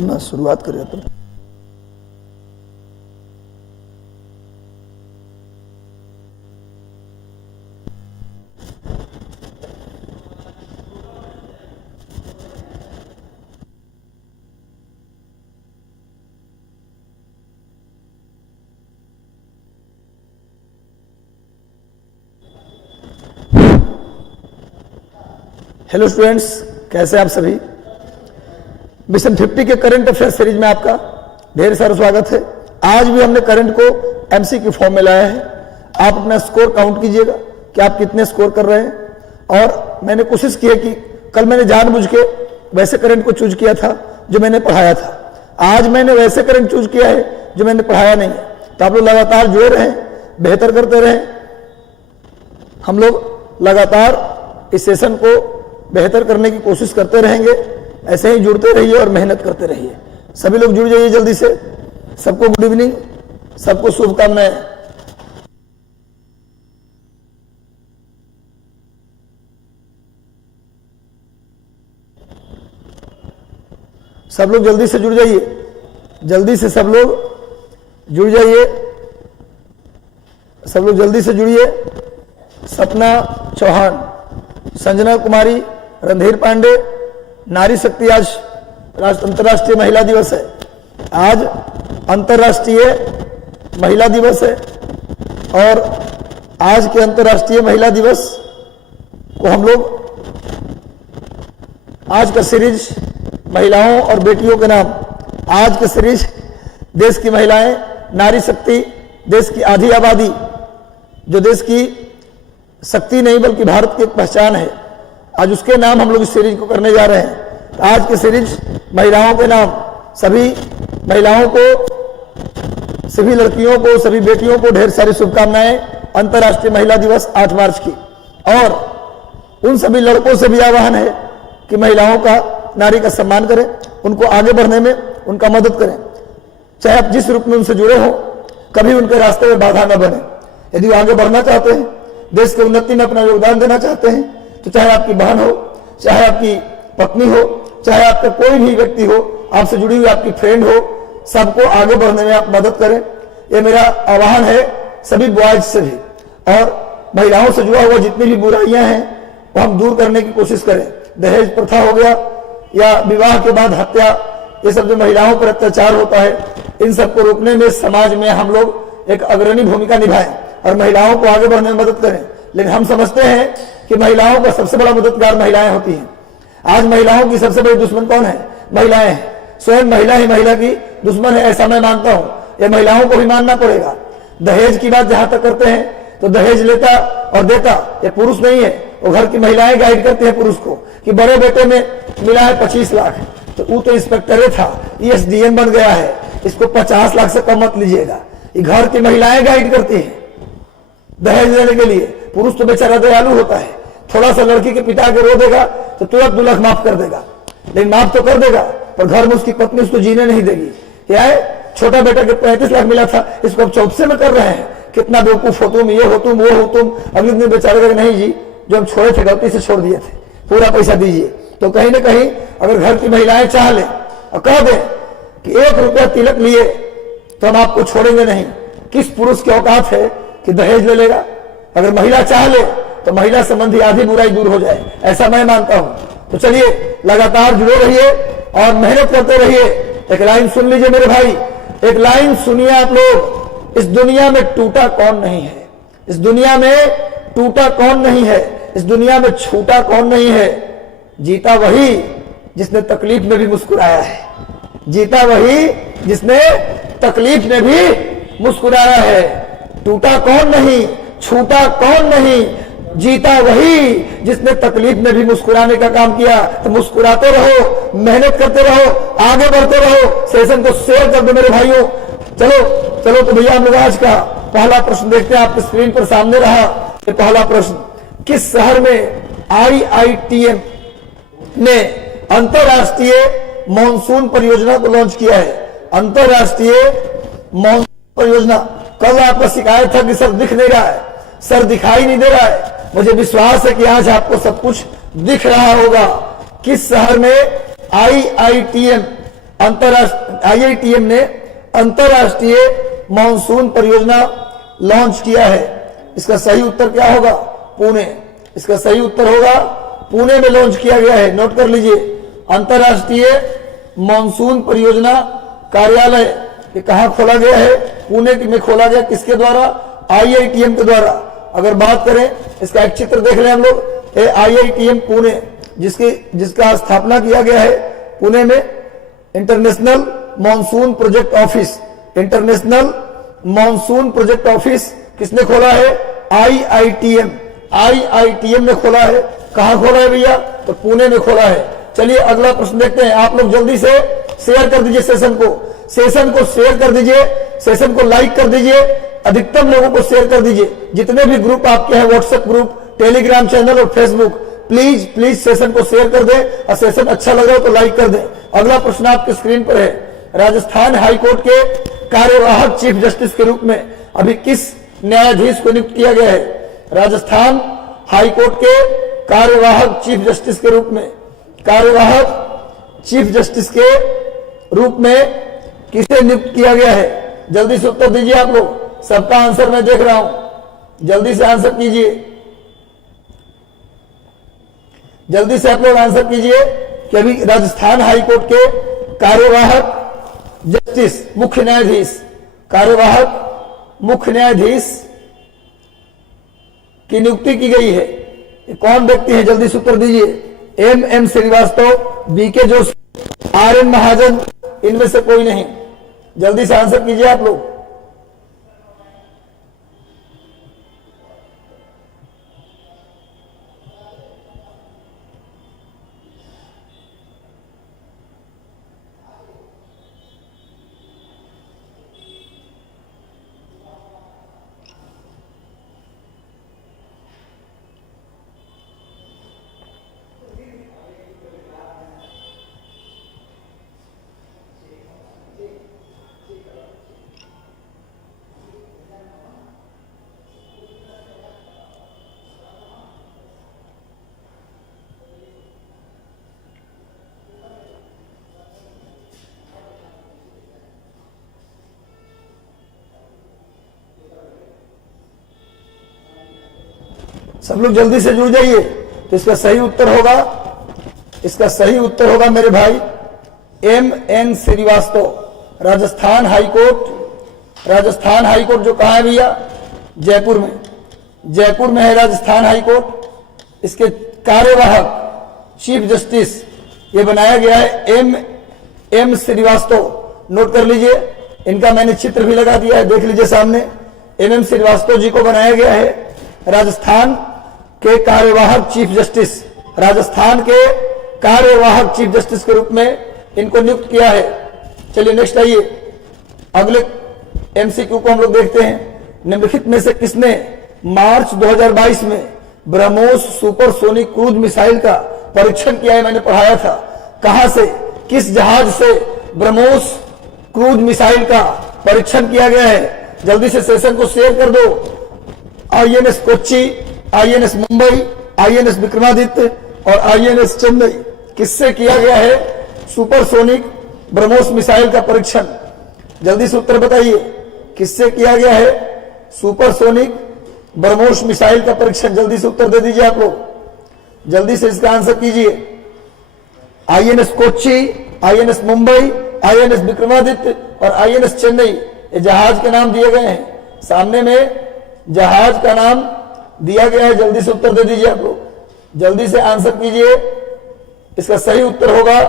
ना शुरुआत करें अपन। हेलो स्टूडेंट्स, कैसे आप सभी। मिशन 50 के करंट अफेयर सीरीज में आपका ढेर सारा स्वागत है। आज भी हमने करंट को एमसी के फॉर्म में लाया है। आप अपना स्कोर काउंट कीजिएगा कि आप कितने स्कोर कर रहे हैं। और मैंने कोशिश की है कि कल मैंने जानबूझ के वैसे करंट को चूज किया था जो मैंने पढ़ाया था। आज मैंने वैसे करंट चूज किया है जो मैंने पढ़ाया नहीं है। तो आप लोग लगातार जुड़े रहें, बेहतर करते रहें। हम लोग लगातार इस सेशन को बेहतर करने की कोशिश करते रहेंगे। ऐसे ही जुड़ते रहिए और मेहनत करते रहिए। सभी लोग जुड़ जाइए जल्दी से। सबको गुड इवनिंग, सबको शुभकामनाएं। सब लोग जल्दी से जुड़ जाइए, जल्दी से सब लोग जुड़ जाइए, सब लोग जल्दी से जुड़िए। सपना चौहान, संजना कुमारी, रणधीर पांडे, नारी शक्ति। आज अंतर्राष्ट्रीय महिला दिवस है। आज अंतर्राष्ट्रीय महिला दिवस है और आज के अंतर्राष्ट्रीय महिला दिवस को हम लोग आज का सीरीज महिलाओं और बेटियों के नाम, आज के सीरीज देश की महिलाएं, नारी शक्ति, देश की आधी आबादी, जो देश की शक्ति नहीं बल्कि भारत की एक पहचान है, आज उसके नाम हम लोग इस सीरीज को करने जा रहे हैं। तो आज की सीरीज महिलाओं के नाम, सभी महिलाओं को, सभी लड़कियों को, सभी बेटियों को ढेर सारी शुभकामनाएं। अंतर्राष्ट्रीय महिला दिवस 8 मार्च की। और उन सभी लड़कों से भी आह्वान है कि महिलाओं का, नारी का सम्मान करें, उनको आगे बढ़ने में उनका मदद करें। चाहे आप जिस रूप में उनसे जुड़े हो, कभी उनके रास्ते में बाधा न बने। यदि वो आगे बढ़ना चाहते हैं, देश की उन्नति में अपना योगदान देना चाहते हैं, तो चाहे आपकी बहन हो, चाहे आपकी पत्नी हो, चाहे आपका कोई भी व्यक्ति हो, आपसे जुड़ी हुई आपकी फ्रेंड हो, सबको आगे बढ़ने में आप मदद करें। ये मेरा आह्वान है सभी बॉयज से भी। और महिलाओं से जुड़ा हुआ जितनी भी बुराइयां हैं वो हम दूर करने की कोशिश करें। दहेज प्रथा हो गया या विवाह के बाद हत्या, ये सब जो महिलाओं पर अत्याचार होता है, इन सबको रोकने में समाज में हम लोग एक अग्रणी भूमिका निभाएं और महिलाओं को आगे बढ़ने में मदद करें। लेकिन हम समझते हैं कि महिलाओं का सबसे बड़ा मददगार महिलाएं होती हैं। आज महिलाओं की सबसे बड़ी दुश्मन कौन है? महिलाएं हैं। स्वयं महिला ही महिला की दुश्मन है, ऐसा मैं मानता हूं। ये महिलाओं को भी मानना पड़ेगा। दहेज की बात जहां तक करते हैं तो दहेज लेता और देता ये पुरुष नहीं है, वो घर की महिलाएं गाइड करती है पुरुष को कि बड़े बेटे में मिला है 25 लाख, तो वो तो इंस्पेक्टर था, ESDM बन गया है, इसको 50 लाख से कम मत लीजिएगा। ये घर की महिलाएं गाइड करती है दहेज लेने के लिए। पुरुष तो बेचारा दयालु होता है, थोड़ा सा लड़की के पिता के रो देगा तो तुरंत 2 लाख माफ कर देगा। लेकिन माफ तो कर देगा पर घर में उसकी पत्नी उसको जीने नहीं देगी। क्या है, छोटा बेटा के 35 लाख मिला था, इसको अब 14 में कर रहे हैं। कितना बेवकूफ हो तुम, ये हो तुम, वो हो तुम। अगले दिन बेचारे का नहीं जी, जो हम छोड़े थे गलती से छोड़ दिए थे, पूरा पैसा दीजिए। तो कहीं ना कहीं अगर घर की महिलाएं चाह ले और कह दें कि 1 रुपया तिलक लिए तो हम आपको छोड़ेंगे नहीं, किस पुरुष की औकात है कि दहेज ले लेगा? अगर महिला चाह ले तो महिला संबंधी आधी बुराई दूर हो जाए, ऐसा मैं मानता हूं। तो चलिए लगातार जुड़े रहिए और मेहनत करते रहिए। एक लाइन सुन लीजिए मेरे भाई, एक लाइन सुनिए आप लोग। इस दुनिया में टूटा कौन नहीं है? इस दुनिया में टूटा कौन नहीं है? इस दुनिया में छूटा कौन नहीं है? जीता वही जिसने तकलीफ में भी मुस्कुराया है। जीता वही जिसने तकलीफ में भी मुस्कुराया है। टूटा कौन नहीं, छूटा कौन नहीं, जीता वही जिसने तकलीफ में भी मुस्कुराने का काम किया। तो मुस्कुराते रहो, मेहनत करते रहो, आगे बढ़ते रहो। सेशन को शेयर कर दो मेरे भाइयों। चलो चलो तो भैया हम लोग आज का पहला प्रश्न देखते हैं। आपके स्क्रीन पर सामने रहा ये पहला प्रश्न। किस शहर में IITM ने अंतरराष्ट्रीय मॉनसून परियोजना को लॉन्च किया है? अंतरराष्ट्रीय मॉनसून परियोजना। कल आपको शिकायत था कि सर दिख नहीं रहा है, सर दिखाई नहीं दे रहा है। मुझे विश्वास है कि आज आपको सब कुछ दिख रहा होगा। किस शहर में IITM IITM ने अंतरराष्ट्रीय मानसून परियोजना लॉन्च किया है। इसका सही उत्तर क्या होगा? पुणे। इसका सही उत्तर होगा पुणे में लॉन्च किया गया है। नोट कर लीजिए, अंतरराष्ट्रीय मानसून परियोजना कार्यालय ये कहां खोला गया है? पुणे में खोला गया। किसके द्वारा? IITM के द्वारा। अगर बात करें, इसका एक चित्र देख रहे हैं हम लोग, IITM पुणे, जिसका स्थापना किया गया है पुणे में। International monsoon project office, international monsoon project office किसने खोला है? IITM ने खोला है। कहां खोला है भैया? तो पुणे में खोला है। चलिए अगला प्रश्न देखते हैं। आप लोग जल्दी से शेयर कर दीजिए सेशन को शेयर कर दीजिए, सेशन को लाइक कर दीजिए, अधिकतम लोगों को शेयर कर दीजिए। जितने भी ग्रुप आपके हैं, व्हाट्सएप ग्रुप, टेलीग्राम चैनल और फेसबुक, प्लीज सेशन को शेयर कर दें और सेशन अच्छा लग रहा हो तो लाइक कर दें। अगला प्रश्न आपके स्क्रीन पर है। राजस्थान हाईकोर्ट के कार्यवाहक चीफ जस्टिस के रूप में अभी किस न्यायाधीश को नियुक्त किया गया है? राजस्थान हाईकोर्ट के कार्यवाहक चीफ जस्टिस के रूप में, कार्यवाहक चीफ जस्टिस के रूप में किसे नियुक्त किया गया है? जल्दी से उत्तर दीजिए आप लोग। सबका आंसर मैं देख रहा हूं, जल्दी से आंसर कीजिए, जल्दी से आप लोग आंसर कीजिए कि अभी राजस्थान हाईकोर्ट के कार्यवाहक जस्टिस, मुख्य न्यायाधीश, कार्यवाहक मुख्य न्यायाधीश की नियुक्ति की गई है। कौन व्यक्ति है? जल्दी से उत्तर दीजिए। MM Srivastava, BK Joshi, RN महाजन, इनमें से कोई नहीं। जल्दी से आंसर कीजिए आप लोग। सब लोग जल्दी से जुड़ जाइए। तो इसका सही उत्तर होगा, इसका सही उत्तर होगा मेरे भाई MN Srivastava. Rajasthan high court, Rajasthan high court जो कहाँ है भैया? जयपुर में, जयपुर में है राजस्थान हाईकोर्ट। इसके कार्यवाहक चीफ जस्टिस ये बनाया गया है M श्रीवास्तव। नोट कर लीजिए, इनका मैंने चित्र भी लगा दिया है, देख लीजिए सामने। MM श्रीवास्तव जी को बनाया गया है राजस्थान के कार्यवाहक चीफ जस्टिस, राजस्थान के कार्यवाहक चीफ जस्टिस के रूप में इनको नियुक्त किया है। चलिए नेक्स्ट आइए, अगले MCQ को हम लोग देखते हैं। निम्नलिखित में से किसने मार्च 2022 में ब्रह्मोस सुपरसोनिक क्रूज मिसाइल का परीक्षण किया है? मैंने पढ़ाया था। कहां से, किस जहाज से ब्रह्मोस क्रूज मिसाइल का परीक्षण किया गया है? जल्दी से सेशन को शेयर कर दो। INS Kochi, INS Mumbai, INS Vikramaditya और INS चेन्नई, किससे किया गया है सुपरसोनिक ब्रह्मोस मिसाइल का परीक्षण? जल्दी से उत्तर बताइए, किससे किया गया है सुपरसोनिक ब्रह्मोस मिसाइल का परीक्षण? जल्दी से उत्तर दे दीजिए आप लोग, जल्दी से इसका आंसर कीजिए। INS Kochi, INS Mumbai, INS Vikramaditya और INS चेन्नई, ये जहाज के नाम दिए गए हैं। सामने में जहाज का नाम दिया गया है। जल्दी से उत्तर दे दीजिए आप लोग, जल्दी से आंसर कीजिए। इसका सही उत्तर होगा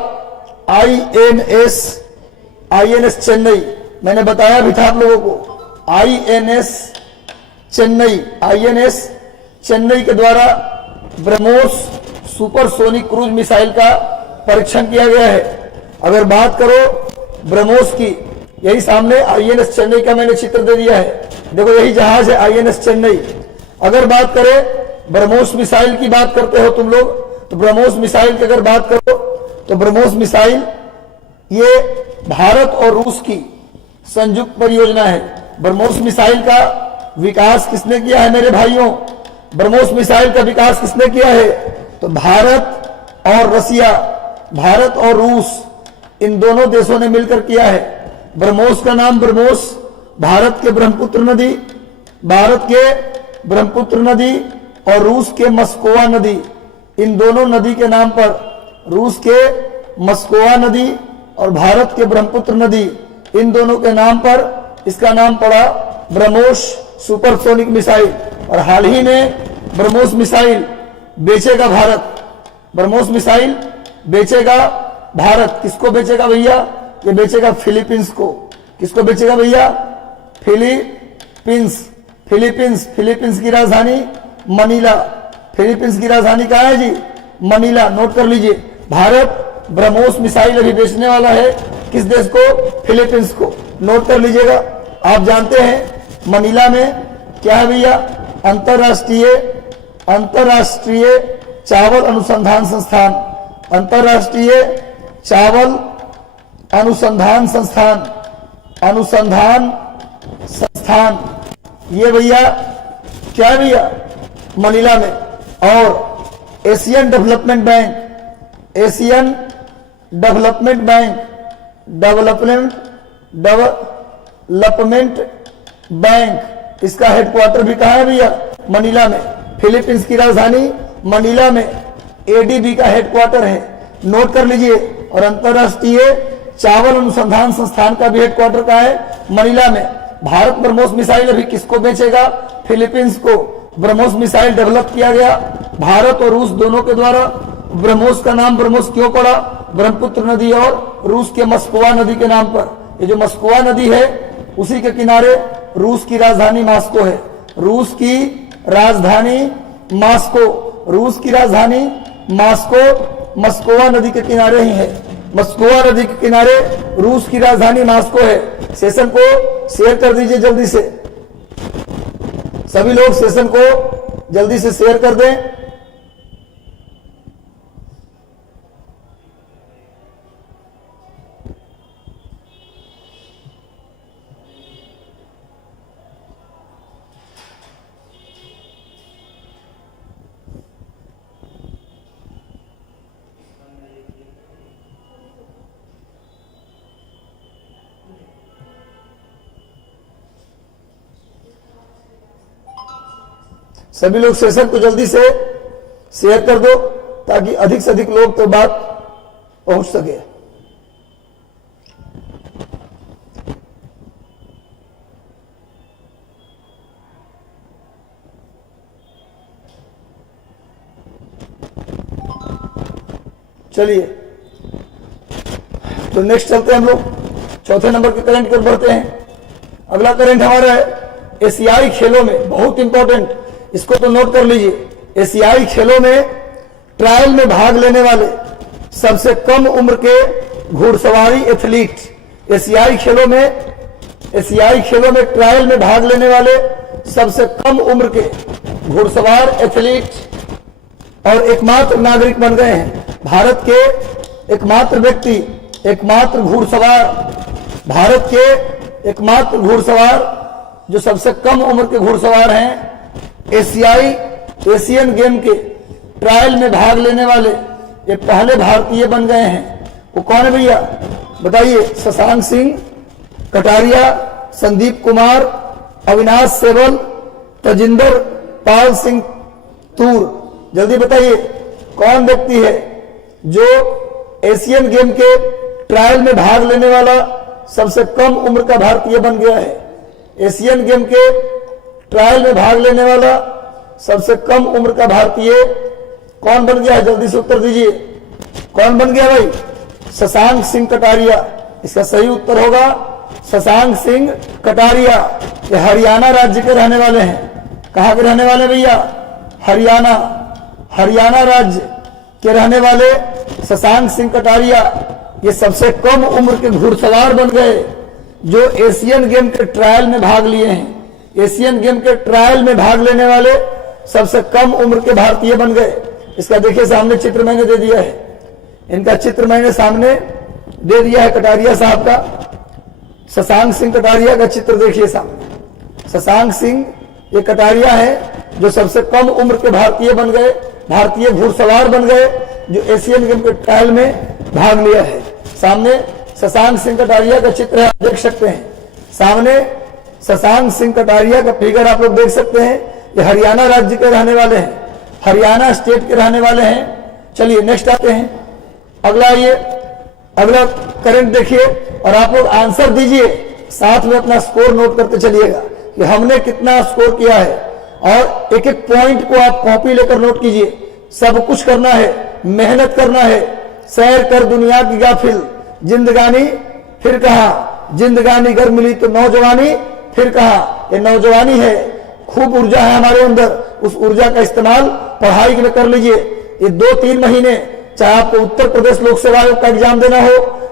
INS चेन्नई। मैंने बताया भी था आप लोगों को, INS चेन्नई के द्वारा ब्रह्मोस सुपरसोनिक क्रूज मिसाइल का परीक्षण किया गया है। अगर बात करो ब्रह्मोस की, यही सामने INS चेन्नई का मैंने चित्र दे दिया है। देखो यही जहाज है INS चेन्नई। अगर बात करें ब्रह्मोस मिसाइल की, बात करते हो तुम लोग, तो ब्रह्मोस मिसाइल की अगर बात करो तो ब्रह्मोस मिसाइल ये भारत और रूस की संयुक्त परियोजना है। ब्रह्मोस मिसाइल का विकास किसने किया है मेरे भाइयों? ब्रह्मोस मिसाइल का विकास किसने किया है? तो भारत और रसिया, भारत और रूस, इन दोनों देशों ने मिलकर किया है। ब्रह्मोस का नाम ब्रह्मोस भारत के ब्रह्मपुत्र नदी और रूस के मस्कोवा नदी, इन दोनों नदी के नाम पर, रूस के मस्कोवा नदी और भारत के ब्रह्मपुत्र नदी, इन दोनों के नाम पर इसका नाम पड़ा ब्रह्मोस सुपरसोनिक मिसाइल। और हाल ही में ब्रह्मोस मिसाइल बेचेगा भारत, ब्रह्मोस मिसाइल बेचेगा भारत। किसको बेचेगा भैया? ये बेचेगा फिलीपींस को। किसको बेचेगा भैया? फिलीपींस की राजधानी मनीला। फिलीपींस की राजधानी कहाँ है जी? मनीला। नोट कर लीजिए, भारत ब्रह्मोस मिसाइल अभी बेचने वाला है किस देश को? फिलीपींस को। नोट कर लीजिएगा। आप जानते हैं मनीला में क्या है भैया? अंतरराष्ट्रीय चावल अनुसंधान संस्थान, अंतरराष्ट्रीय चावल अनुसंधान संस्थान, ये भैया क्या है भैया? मनीला में। और एशियन डेवलपमेंट बैंक, इसका हेडक्वार्टर भी कहाँ है भैया? मनीला में। फिलीपींस की राजधानी मनीला में एडीबी का हेडक्वार्टर है। नोट कर लीजिए। और अंतरराष्ट्रीय चावल अनुसंधान संस्थान का भी हेडक्वार्टर कहाँ है? मनीला में। भारत ब्रह्मोस मिसाइल अभी किसको बेचेगा? फिलीपींस को। ब्रह्मोस मिसाइल डेवलप किया गया भारत और रूस दोनों के द्वारा। ब्रह्मोस का नाम ब्रह्मोस क्यों पड़ा? ब्रह्मपुत्र नदी और रूस के मस्कोवा नदी के नाम पर। ये जो मस्कोवा नदी है उसी के किनारे रूस की राजधानी मॉस्को है। रूस की राजधानी मॉस्को मस्कोवा नदी के किनारे ही है। मस्कोवा नदी के किनारे रूस की राजधानी मॉस्को है। सेशन को शेयर कर दीजिए जल्दी से, सभी लोग सेशन को जल्दी से शेयर कर दें। सभी लोग सेशन को जल्दी से शेयर कर दो ताकि अधिक से अधिक लोग तो बात पहुंच सके। चलिए तो नेक्स्ट चलते हैं हम लोग, चौथे नंबर के करंट पर बढ़ते हैं। अगला करंट हमारा है एशियाई खेलों में, बहुत इंपॉर्टेंट, इसको तो नोट कर लीजिए। एशियाई खेलों में ट्रायल में भाग लेने वाले सबसे कम उम्र के घुड़सवारी एथलीट, एशियाई खेलों में ट्रायल में भाग लेने वाले सबसे कम उम्र के घुड़सवार एथलीट और एकमात्र नागरिक बन गए हैं। भारत के एकमात्र व्यक्ति, एकमात्र घुड़सवार, भारत के एकमात्र घुड़सवार जो सबसे कम उम्र के घुड़सवार हैं, एशियन गेम के ट्रायल में भाग लेने वाले ये पहले भारतीय बन गए हैं। वो कौन है भैया बताइए? शशांक सिंह कटारिया, संदीप कुमार, अविनाश सेवल, तजिंदर पाल सिंह तूर। जल्दी बताइए कौन व्यक्ति है जो एशियन गेम के ट्रायल में भाग लेने वाला सबसे कम उम्र का भारतीय बन गया है? एशियन गेम के ट्रायल में भाग लेने वाला सबसे कम उम्र का भारतीय कौन बन गया है? जल्दी से उत्तर दीजिए, कौन बन गया भाई? शशांक सिंह कटारिया। इसका सही उत्तर होगा शशांक सिंह कटारिया। ये हरियाणा राज्य के रहने वाले हैं। कहां के रहने वाले भैया? हरियाणा राज्य के रहने वाले शशांक सिंह कटारिया ये सबसे कम उम्र के घुड़सवार बन गए जो एशियन गेम के ट्रायल में भाग लिए हैं। एशियन गेम के ट्रायल में भाग लेने वाले सबसे कम उम्र के भारतीय बन गए। इसका देखिए सामने चित्र मैंने दे दिया है, इनका चित्र मैंने सामने दे दिया है कटारिया साहब का। शशांक सिंह कटारिया का चित्र देखिए सामने। शशांक सिंह ये कटारिया है जो सबसे कम उम्र के भारतीय बन गए, भारतीय घुड़सवार बन गए जो एशियन गेम के ट्रायल में भाग लिया है। सामने शशांक सिंह कटारिया का चित्र है, आप देख सकते हैं। सामने शशांक सिंह कटारिया का फिगर आप लोग देख सकते हैं। ये हरियाणा राज्य के रहने वाले हैं, हरियाणा स्टेट के रहने वाले हैं। चलिए नेक्स्ट आते हैं, अगला ये अगला करंट देखिए और आप लोग आंसर दीजिए, साथ में अपना स्कोर नोट करते चलिएगा कि हमने कितना स्कोर किया है। और एक एक पॉइंट को आप कॉपी लेकर नोट कीजिए। सब कुछ करना है, मेहनत करना है। सैर कर दुनिया की गाफिल, जिंदगानी फिर कहा, जिंदगानी घर मिली तो नौजवानी फिर कहा। ये नौजवानी है, खूब ऊर्जा है हमारे अंदर, उस ऊर्जा का इस्तेमाल पढ़ाई में कर लीजिए। ये 2-3 महीने, चाहे आपको उत्तर प्रदेश लोक सेवा आयोग का एग्जाम देना हो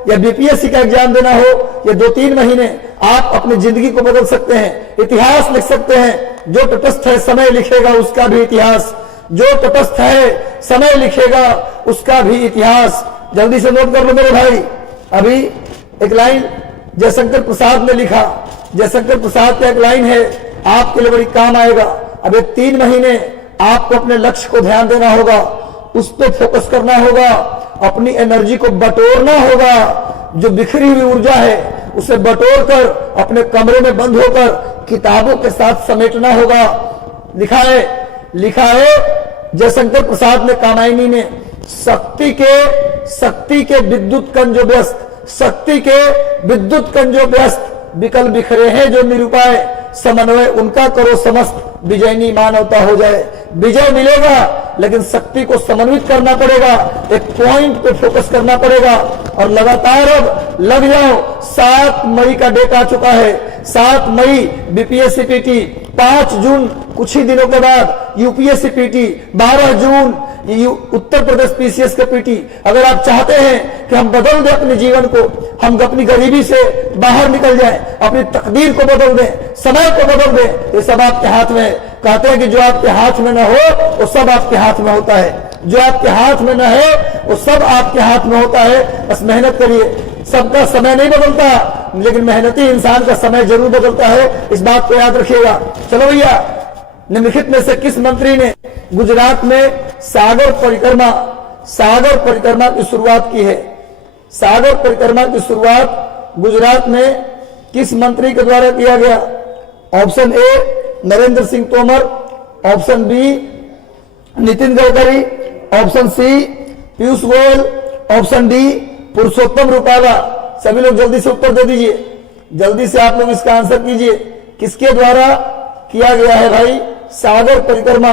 या बीपीएससी का एग्जाम देना हो, ये 2-3 महीने आप अपनी जिंदगी को बदल सकते हैं, इतिहास लिख सकते हैं। जो तटस्थ है समय लिखेगा उसका भी इतिहास, जो तटस्थ है समय लिखेगा उसका भी इतिहास। जल्दी से नोट कर लो मेरे भाई। अभी एक लाइन जयशंकर प्रसाद ने लिखा, जयशंकर प्रसाद का एक लाइन है, आपके लिए बड़ी काम आएगा। अब ये 3 महीने आपको अपने लक्ष्य को ध्यान देना होगा, उस पर फोकस करना होगा, अपनी एनर्जी को बटोरना होगा। जो बिखरी हुई ऊर्जा है उसे बटोर कर अपने कमरे में बंद होकर किताबों के साथ समेटना होगा। लिखा है जयशंकर प्रसाद ने, कामायनी ने, शक्ति के विद्युत कण जो व्यस्त, शक्ति के विद्युत कण जो व्यस्त, विकल बिखरे हैं जो निरुपाय, समन्वय उनका करो समस्त, विजयनी मानवता हो जाए। विजय मिलेगा लेकिन शक्ति को समन्वित करना पड़ेगा, एक पॉइंट पे फोकस करना पड़ेगा और लगातार अब लग जाओ। 7 मई का डेट आ चुका है, 7 मई बीपीएससी पीटी, 5 जून कुछ ही दिनों के बाद यूपीएससी पीटी, 12 जून उत्तर प्रदेश पीसीएस का पीटी। अगर आप चाहते हैं कि हम बदल दें अपने जीवन को, हम अपनी गरीबी से बाहर निकल जाएं, अपनी तकदीर को बदल दें, समय को बदल दें, ये सब आपके हाथ में है। कहते हैं कि जो आपके हाथ में न हो वो सब आपके हाथ में होता है, जो आपके हाथ में न है वो सब आपके हाथ में होता है। बस मेहनत करिए। सबका समय नहीं बदलता लेकिन मेहनती इंसान का समय जरूर बदलता है, इस बात को याद रखिएगा। चलो भैया, निम्नलिखित में से किस मंत्री ने गुजरात में सागर परिक्रमा की शुरुआत की है? सागर परिक्रमा की शुरुआत गुजरात में किस मंत्री के द्वारा किया गया? Option A Narendra Singh Tomar, option B Nitin Gadkari, option C Piyush Goyal, option D Purushottam Rupala. सभी लोग जल्दी से उत्तर दे दीजिए, जल्दी से आप लोग इसका आंसर कीजिए। किसके द्वारा किया गया है भाई सागर परिक्रमा?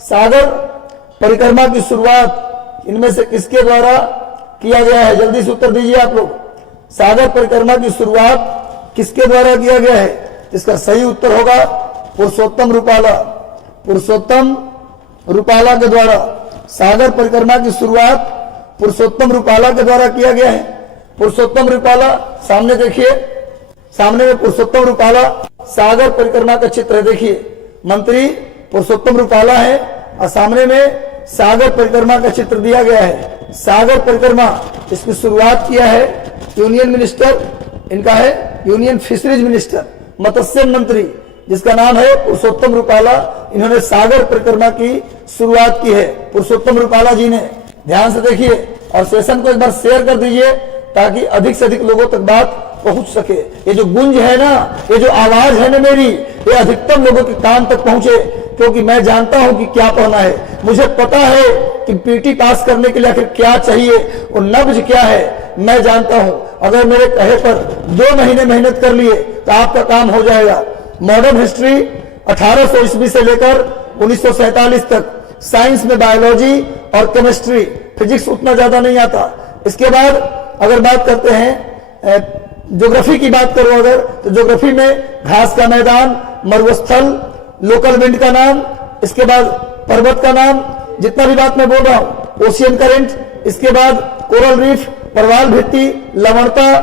सागर परिक्रमा की शुरुआत इनमें से किसके द्वारा किया गया है? जल्दी से उत्तर दीजिए आप लोग। सागर परिक्रमा की शुरुआत किसके द्वारा किया गया है? इसका सही उत्तर होगा पुरुषोत्तम रूपाला। पुरुषोत्तम रूपाला के द्वारा सागर परिक्रमा की शुरुआत पुरुषोत्तम रूपाला के द्वारा किया गया है। पुरुषोत्तम रूपाला, सामने देखिए, सामने में पुरुषोत्तम रूपाला सागर परिक्रमा का चित्र है। देखिए, मंत्री पुरुषोत्तम रूपाला है और सामने में सागर परिक्रमा का चित्र दिया गया है। सागर परिक्रमा, इसकी शुरुआत किया है यूनियन मिनिस्टर, इनका है यूनियन फिशरीज मिनिस्टर, मत्स्य मंत्री, जिसका नाम है पुरुषोत्तम रूपाला। इन्होंने सागर परिक्रमा की शुरुआत की है, पुरुषोत्तम रूपाला जी ने। ध्यान से देखिए और सेशन को एक बार शेयर कर दीजिए ताकि अधिक से अधिक लोगों तक बात पहुंच सके। ये जो गुंज है ना, ये जो आवाज है ना मेरी, ये अधिकतम लोगों के कान तक पहुंचे, क्योंकि मैं जानता हूं कि क्या पढ़ना है। मुझे पता है कि पीटी पास करने के लिए आखिर क्या चाहिए और नब्ज क्या है, मैं जानता हूं। अगर मेरे कहे पर 2 महीने मेहनत कर लिए तो आपका काम हो जाएगा। मॉडर्न हिस्ट्री 1800 ईस्वी से लेकर 1947 तक, साइंस में बायोलॉजी और केमिस्ट्री, फिजिक्स उतना ज्यादा नहीं आता। इसके बाद अगर बात करते हैं ज्योग्राफी की बात करो अगर, तो ज्योग्राफी में घास का मैदान, मरुस्थल, लोकल विंड का नाम, इसके बाद पर्वत का नाम, जितना भी बात मैं बोल रहा हूं, ओशियन करेंट, इसके बाद कोरल रीफ, परवाल भित्ति, लवणता,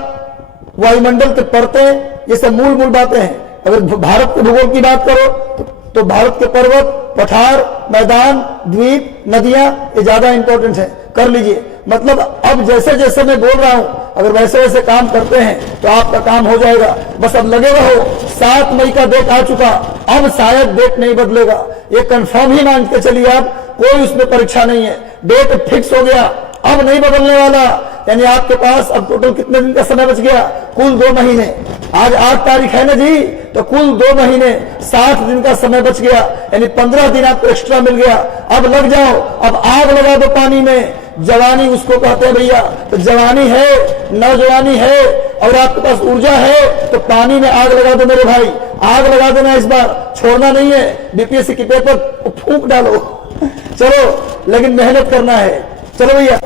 वायुमंडल के परतें, ये सब मूल बातें हैं। अगर भारत के भूगोल की बात करो तो भारत के पर्वत, पठार, मैदान, द्वीप, नदियां, ये ज्यादा इंपॉर्टेंट है, कर लीजिए। मतलब अब जैसे जैसे मैं बोल रहा हूं, अगर वैसे वैसे काम करते हैं तो आपका काम हो जाएगा। बस अब लगे रहो। 7 मई का डेट आ चुका, अब शायद डेट नहीं बदलेगा, ये कंफर्म ही मान के चलिए आप, कोई उसमें परीक्षा नहीं है, डेट फिक्स हो गया। अब नहीं बदलने वाला। यानी आपके पास अब टोटल कितने दिन का समय बच गया? कुल 2 महीने। आज 8 तारीख है ना जी, तो कुल 2 महीने 60 दिन का समय बच गया, यानी 15 दिन आपको एक्स्ट्रा मिल गया। अब लग जाओ, अब आग लगा दो पानी में। जवानी उसको कहते हैं भैया, तो जवानी है, नौजवानी है और आपके पास ऊर्जा है तो पानी में आग लगा दो मेरे भाई, आग लगा देना, इस बार छोड़ना नहीं है। बीपीएससी की पेपर फूंक डालो चलो, लेकिन मेहनत करना है। चलो भैया,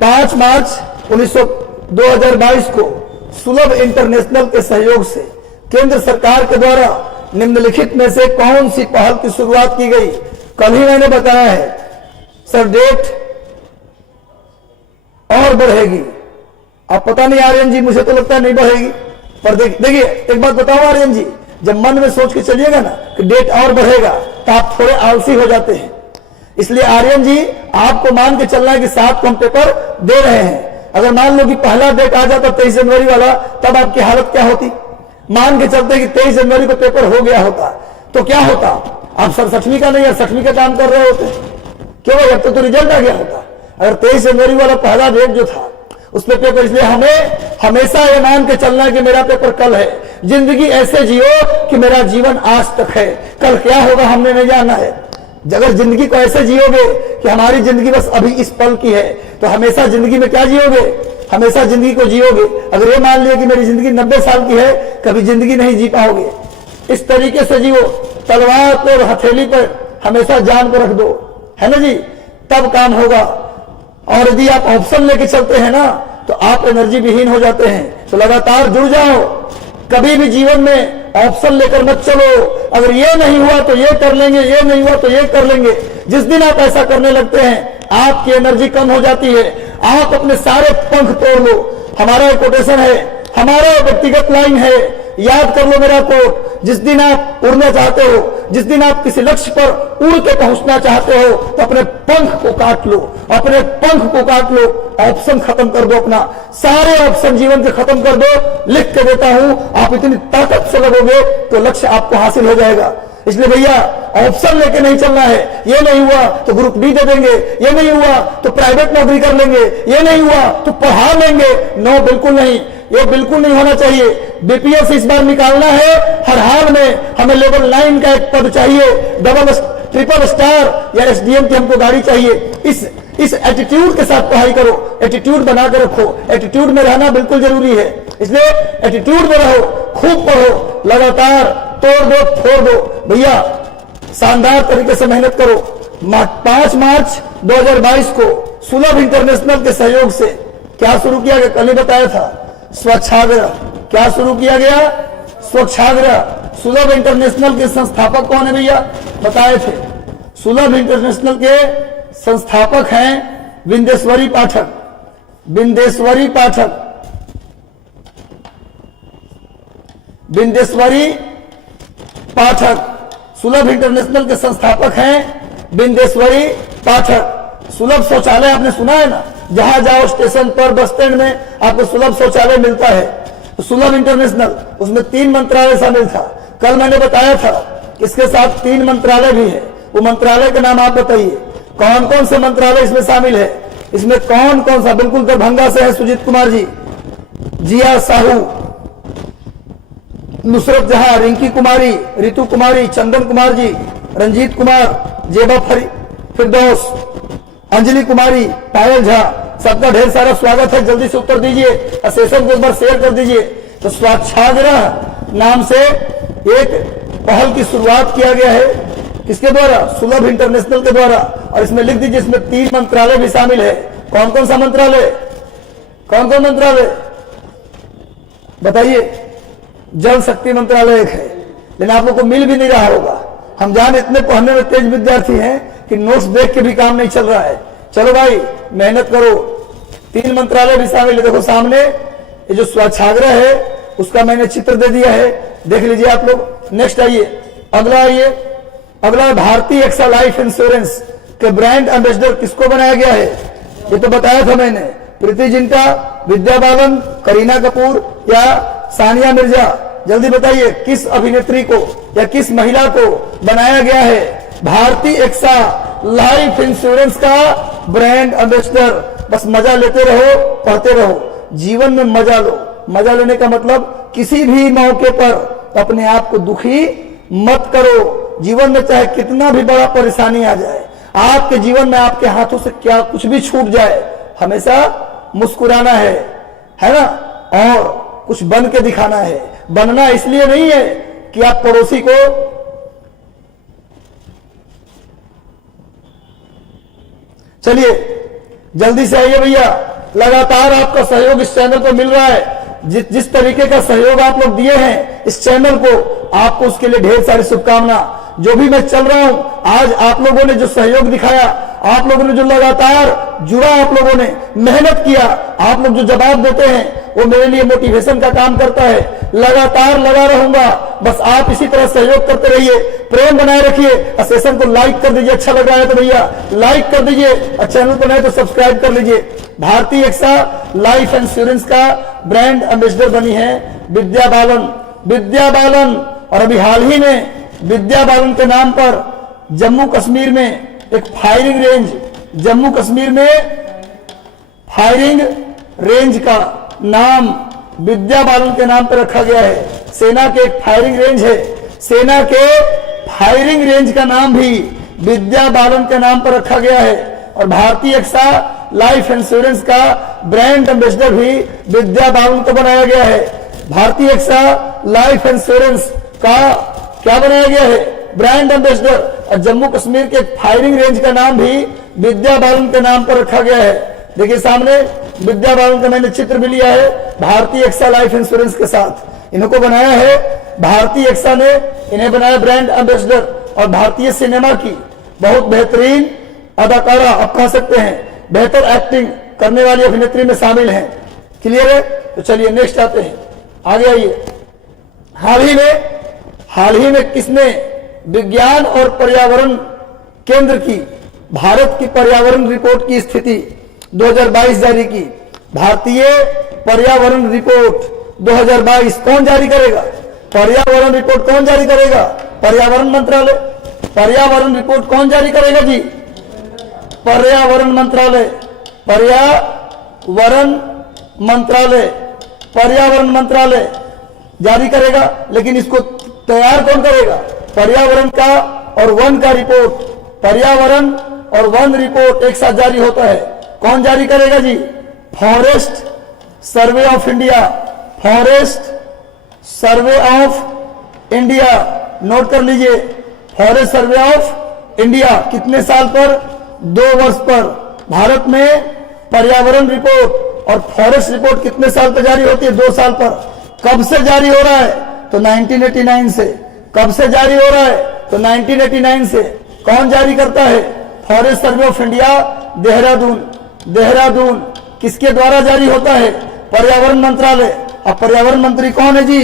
5 मार्च 2022 को सुलभ इंटरनेशनल के सहयोग से केंद्र सरकार के द्वारा निम्नलिखित में से कौन सी पहल की शुरुआत की गई? कल ही मैंने बताया है सर, डेट और बढ़ेगी। अब पता नहीं आर्यन जी, मुझे तो लगता है नहीं बढ़ेगी, पर देखिए एक बात बताओ आर्यन जी, जब मन में सोच के चलिएगा ना कि डेट और बढ़ेगा तो आप थोड़े आलसी हो जाते हैं। इसलिए आर्यन जी, आपको मान के चलना है कि 7 को हम पेपर दे रहे हैं। अगर मान लो कि पहला डेट आ जाता 23 जनवरी वाला, तब आपकी हालत क्या होती? मान के चलते कि 23 जनवरी को पेपर हो गया होता तो क्या होता? आप 67वीं का नहीं 68वीं का काम कर रहे होते। क्यों? अब तो रिजल्ट आ गया होता। अगर 23 जनवरी वाला पहला डेट जो था उसमें पेपर, इसलिए हमें हमेशा ये मान के चलना है कि मेरा पेपर कल है। जिंदगी ऐसे जियो कि मेरा जीवन आज तक है, कल क्या होगा हमने नहीं जाना है। अगर जिंदगी को ऐसे जियोगे कि हमारी जिंदगी बस अभी इस पल की है, तो हमेशा जिंदगी में क्या जियोगे? हमेशा जिंदगी को जियोगे। अगर ये मान लिया कि मेरी जिंदगी 90 साल की है, कभी जिंदगी नहीं जी पाओगे। इस तरीके से जियो, तलवार को हथेली पर हमेशा जान को रख दो, है ना जी, तब काम होगा। और यदि आप ऑप्शन लेके चलते हैं ना तो आप एनर्जी विहीन हो जाते हैं। तो लगातार जुड़ जाओ, कभी भी जीवन में ऑप्शन लेकर मत चलो। अगर ये नहीं हुआ तो ये कर लेंगे, ये नहीं हुआ तो ये कर लेंगे। जिस दिन आप ऐसा करने लगते हैं आपकी एनर्जी कम हो जाती है, आप अपने सारे पंख तोड़ लो। हमारा एक कोटेशन है, हमारा व्यक्तिगत लाइन है, याद कर लो मेरा कोट। जिस दिन आप उड़ना चाहते हो, जिस दिन आप किसी लक्ष्य पर उड़ के पहुंचना चाहते हो, तो अपने पंख को काट लो, अपने पंख को काट लो। ऑप्शन खत्म कर दो, अपना सारे ऑप्शन जीवन के खत्म कर दो। लिख के देता हूं, आप इतनी ताकत से लगोगे तो लक्ष्य आपको हासिल हो जाएगा। इसलिए भैया ऑप्शन लेके नहीं चलना है। ये नहीं हुआ तो ग्रुप डी दे देंगे, ये नहीं हुआ तो प्राइवेट नौकरी कर लेंगे, ये नहीं हुआ तो पढ़ा लेंगे। नो, बिल्कुल नहीं, ये बिल्कुल नहीं होना चाहिए। बीपीएस इस बार निकालना है, हर हाल में हमें लेवल 9 का एक पद चाहिए, ट्रिपल स्टार या एसडीएम की हमको गाड़ी चाहिए। इस एटीट्यूड के साथ पढ़ाई करो, एटीट्यूड बना के रखो। एटीट्यूड में रहना बिल्कुल जरूरी है, इसलिए एटीट्यूड में रहो, खूब पढ़ो, लगातार तोड़ दो फोड़ दो। भैया शानदार तरीके से मेहनत करो। 5 मार्च 2022 को सुलभ इंटरनेशनल के सहयोग से क्या शुरू किया गया? कल ही बताया था, स्वच्छाग्रह। क्या शुरू किया गया? स्वच्छाग्रह। सुलभ इंटरनेशनल के संस्थापक कौन है भैया? बताए थे। सुलभ इंटरनेशनल के संस्थापक हैं विंदेश्वरी पाठक। विंदेश्वरी पाठक, विंदेश्वरी पाठक सुलभ इंटरनेशनल के संस्थापक हैं विंदेश्वरी पाठक। सुलभ शौचालय आपने सुना है ना, जहां जाओ स्टेशन पर, बस स्टैंड में आपको सुलभ शौचालय मिलता है। तो सुलभ इंटरनेशनल, उसमें 3 मंत्रालय शामिल था। कल मैंने बताया था इसके साथ 3 मंत्रालय भी है। वो मंत्रालय का नाम आप बताइए, कौन कौन से मंत्रालय इसमें शामिल है? इसमें कौन कौन सा? बिल्कुल दरभंगा से है सुजीत कुमार जी, जिया साहू, नुसरत जहां, रिंकी कुमारी, रितु कुमारी, चंदन कुमार जी, रंजीत कुमार, जेबा फिरदौस, अंजलि कुमारी, पायल झा। सबका ढेर सारा स्वागत है। जल्दी से उत्तर दीजिए, सेशन को एक बार शेयर कर दीजिए। तो स्वच्छाग्रह नाम से एक पहल की शुरुआत किया गया है, किसके द्वारा? सुलभ इंटरनेशनल के द्वारा। और इसमें लिख दीजिए, इसमें 3 मंत्रालय भी शामिल है। कौन कौन सा मंत्रालय? कौन कौन मंत्रालय बताइए? जल शक्ति मंत्रालय एक है, लेकिन आप लोग को मिल भी नहीं रहा होगा। हम जान इतने पढ़ने में तेज विद्यार्थी हैं कि नोट्स देख के भी काम नहीं चल रहा है। चलो भाई मेहनत करो। 3 मंत्रालय भी शामिल है। देखो सामने ये जो स्वच्छाग्रह है उसका मैंने चित्र दे दिया है, देख लीजिए आप लोग। नेक्स्ट आइए, अगला आइए। अगला भारतीय एक्सा लाइफ इंश्योरेंस के ब्रांड एम्बेसडर किसको बनाया गया है? ये तो बताया था मैंने, प्रीति जिंटा, विद्या बालन, करीना कपूर या सानिया मिर्जा। जल्दी बताइए किस अभिनेत्री को या किस महिला को बनाया गया है भारतीय एक्सा लाइफ इंश्योरेंस का ब्रांड एम्बेसडर? बस मजा लेते रहो, पढ़ते रहो। जीवन में मजा लो। मजा लेने का मतलब किसी भी मौके पर अपने आप को दुखी मत करो। जीवन में चाहे कितना भी बड़ा परेशानी आ जाए, आपके जीवन में आपके हाथों से क्या कुछ भी छूट जाए, हमेशा मुस्कुराना है ना, और कुछ बन के दिखाना है। बनना इसलिए नहीं है कि आप पड़ोसी को चलिए जल्दी से आइए भैया, लगातार आपका सहयोग इस चैनल पर मिल रहा है। जिस तरीके का सहयोग आप लोग दिए हैं इस चैनल को, आपको उसके लिए ढेर सारी शुभकामना। जो भी मैं चल रहा हूं, आज आप लोगों ने जो सहयोग दिखाया, आप लोगों ने जो लगातार जुड़ा, आप लोगों ने मेहनत किया, आप लोग जो जवाब देते हैं, वो मेरे लिए मोटिवेशन का काम करता है। लगातार लगा रहूंगा, बस आप इसी तरह सहयोग करते रहिए, प्रेम बनाए रखिए। सेशन को लाइक कर दीजिए, अच्छा लग रहा है तो भैया लाइक कर दीजिए, और चैनल पर नए तो सब्सक्राइब कर लीजिए। भारतीय एक्सा लाइफ इंश्योरेंस का ब्रांड एम्बेसडर बनी है विद्या बालन। और अभी हाल ही में विद्या बालन के नाम पर जम्मू कश्मीर में एक फायरिंग रेंज, जम्मू कश्मीर में फायरिंग रेंज का नाम विद्या बालन के नाम पर रखा गया है। सेना के एक फायरिंग रेंज है, सेना के फायरिंग रेंज का नाम भी विद्या बालन के नाम पर रखा गया है। और भारतीय एक्सा लाइफ इंश्योरेंस का ब्रांड एम्बेसडर भी विद्या बालन को बनाया गया है। भारतीय एक्सा लाइफ इंश्योरेंस का क्या बनाया गया है, ब्रांड एम्बेसडर। और जम्मू कश्मीर के फायरिंग रेंज का नाम भी विद्या बालन के नाम पर रखा गया है। देखिए सामने विद्या बालन का मैंने चित्र भी लिया है भारतीय एक्सा लाइफ इंश्योरेंस के साथ। इनको बनाया है भारतीय एक्सा ने, इन्हें बनाया ब्रांड एम्बेसडर। और भारतीय सिनेमा की बहुत बेहतरीन अदाकारा, आप कह सकते हैं बेहतर एक्टिंग करने वाली अभिनेत्री में शामिल हैं। क्लियर है? तो चलिए नेक्स्ट आते हैं, आगे आइए। हाल ही में किसने विज्ञान और पर्यावरण केंद्र की भारत की पर्यावरण रिपोर्ट की स्थिति 2022 जारी की? भारतीय पर्यावरण रिपोर्ट 2022 कौन जारी करेगा? पर्यावरण रिपोर्ट कौन जारी करेगा? पर्यावरण मंत्रालय। पर्यावरण रिपोर्ट कौन जारी करेगा जी? पर्यावरण मंत्रालय। पर्यावरण मंत्रालय जारी करेगा। लेकिन इसको तैयार कौन करेगा? पर्यावरण का और वन का रिपोर्ट, पर्यावरण और वन रिपोर्ट एक साथ जारी होता है। कौन जारी करेगा जी? Forest survey of India. Forest survey of India, note कर लीजिए। फॉरेस्ट सर्वे ऑफ इंडिया कितने साल पर? 2 वर्ष पर। भारत में पर्यावरण रिपोर्ट और फॉरेस्ट रिपोर्ट कितने साल पर जारी होती है? 2 साल पर। कब से जारी हो रहा है? तो 1989 से। कब से जारी हो रहा है? तो 1989 से। कौन जारी करता है? Forest survey of India, Dehradun. किसके द्वारा जारी होता है? पर्यावरण मंत्रालय। अब पर्यावरण मंत्री कौन है जी?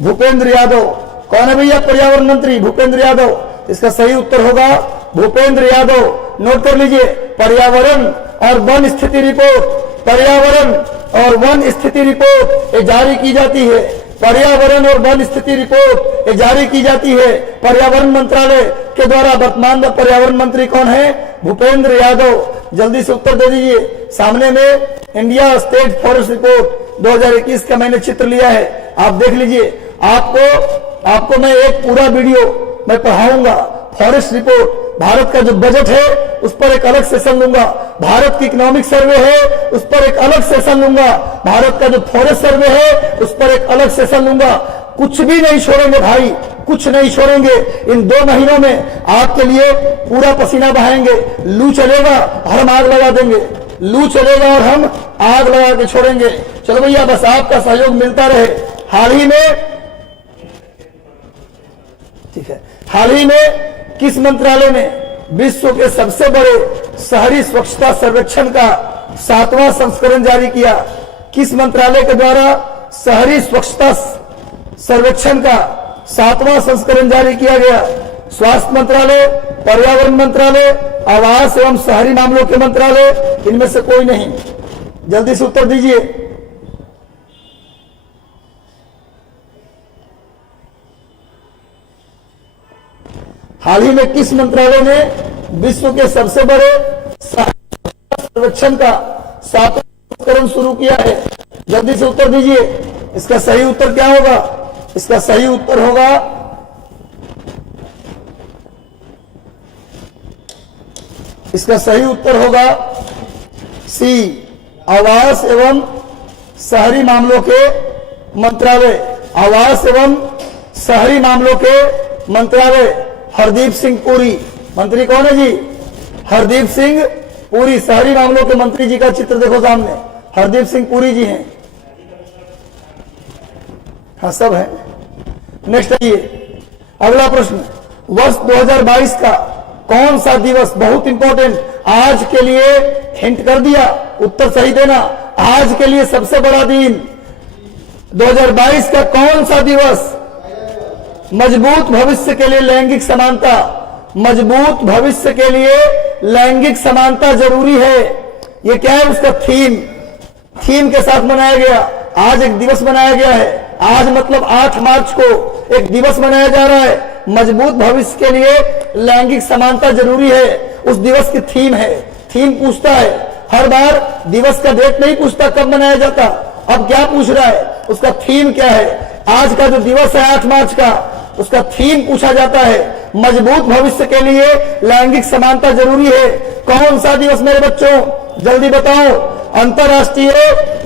भूपेंद्र यादव। कौन है भैया पर्यावरण मंत्री? भूपेंद्र यादव। इसका सही उत्तर होगा भूपेंद्र यादव। नोट कर लीजिए। पर्यावरण और वन स्थिति रिपोर्ट, पर्यावरण और वन स्थिति रिपोर्ट ये जारी की जाती है। पर्यावरण और वन स्थिति रिपोर्ट ये जारी की जाती है पर्यावरण मंत्रालय के द्वारा। वर्तमान में पर्यावरण मंत्री कौन है? भूपेंद्र यादव। जल्दी से उत्तर दे दीजिए। सामने में इंडिया स्टेट फॉरेस्ट रिपोर्ट 2021 का मैंने चित्र लिया है, आप देख लीजिए। आपको मैं एक पूरा वीडियो मैं पढ़ाऊंगा। फॉरेस्ट रिपोर्ट, भारत का जो बजट है उस पर एक अलग सेशन लूंगा। भारत की इकोनॉमिक सर्वे है उस पर एक अलग सेशन लूंगा। भारत का जो फॉरेस्ट सर्वे है उस पर एक अलग सेशन लूंगा। कुछ भी नहीं छोड़ेंगे भाई, कुछ नहीं छोड़ेंगे। इन 2 महीनों में आपके लिए पूरा पसीना बहाएंगे। लू चलेगा और हम आग लगा देंगे। लू चलेगा और हम आग लगा के छोड़ेंगे। चलो भैया, बस आपका सहयोग मिलता रहे। हाल ही में किस मंत्रालय ने विश्व के सबसे बड़े शहरी स्वच्छता सर्वेक्षण का 7वां संस्करण जारी किया? किस मंत्रालय के द्वारा शहरी स्वच्छता सर्वेक्षण का 7वां संस्करण जारी किया गया? स्वास्थ्य मंत्रालय, पर्यावरण मंत्रालय, आवास एवं शहरी मामलों के मंत्रालय, इनमें से कोई नहीं। जल्दी से उत्तर दीजिए। हाल ही में किस मंत्रालय ने विश्व के सबसे बड़े सर्वेक्षण का सातवां संस्करण शुरू किया है। जल्दी से उत्तर दीजिए, इसका सही उत्तर क्या होगा? इसका सही उत्तर होगा सी, आवास एवं शहरी मामलों के मंत्रालय। आवास एवं शहरी मामलों के मंत्रालय, हरदीप सिंह पुरी। मंत्री कौन है जी? हरदीप सिंह पुरी। शहरी मामलों के मंत्री जी का चित्र देखो सामने, हरदीप सिंह पुरी जी हैं। हाँ, सब है। नेक्स्ट आइए, अगला प्रश्न, वर्ष 2022 का कौन सा दिवस, बहुत इंपॉर्टेंट, आज के लिए हिंट कर दिया, उत्तर सही देना। आज के लिए सबसे बड़ा दिन 2022 का कौन सा दिवस? मजबूत भविष्य के लिए लैंगिक समानता। मजबूत भविष्य के लिए लैंगिक समानता जरूरी है। ये क्या है? उसका थीम के साथ मनाया गया। आज एक दिवस मनाया गया है। आज मतलब 8 मार्च को एक दिवस मनाया जा रहा है। मजबूत भविष्य के लिए लैंगिक समानता जरूरी है, उस दिवस की थीम है। थीम पूछता है, हर बार दिवस का डेट नहीं पूछता कब मनाया जाता। अब क्या पूछ रहा है? उसका थीम क्या है? आज का जो दिवस है 8 मार्च का, उसका थीम पूछा जाता है, मजबूत भविष्य के लिए लैंगिक समानता जरूरी है। कौन सा दिवस मेरे बच्चों, जल्दी बताओ? अंतर्राष्ट्रीय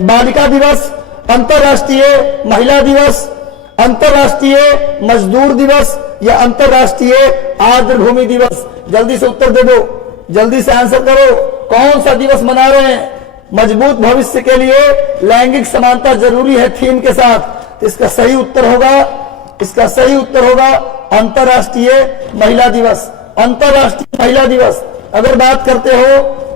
बालिका दिवस, अंतर्राष्ट्रीय महिला दिवस, अंतर्राष्ट्रीय मजदूर दिवस या अंतर्राष्ट्रीय आर्द्रभूमि दिवस? जल्दी से उत्तर दे दो, जल्दी से आंसर करो। कौन सा दिवस मना रहे हैं? मजबूत भविष्य के लिए लैंगिक समानता जरूरी है थीम के साथ। तो इसका सही उत्तर होगा अंतर्राष्ट्रीय महिला दिवस। अंतर्राष्ट्रीय महिला दिवस, अगर बात करते हो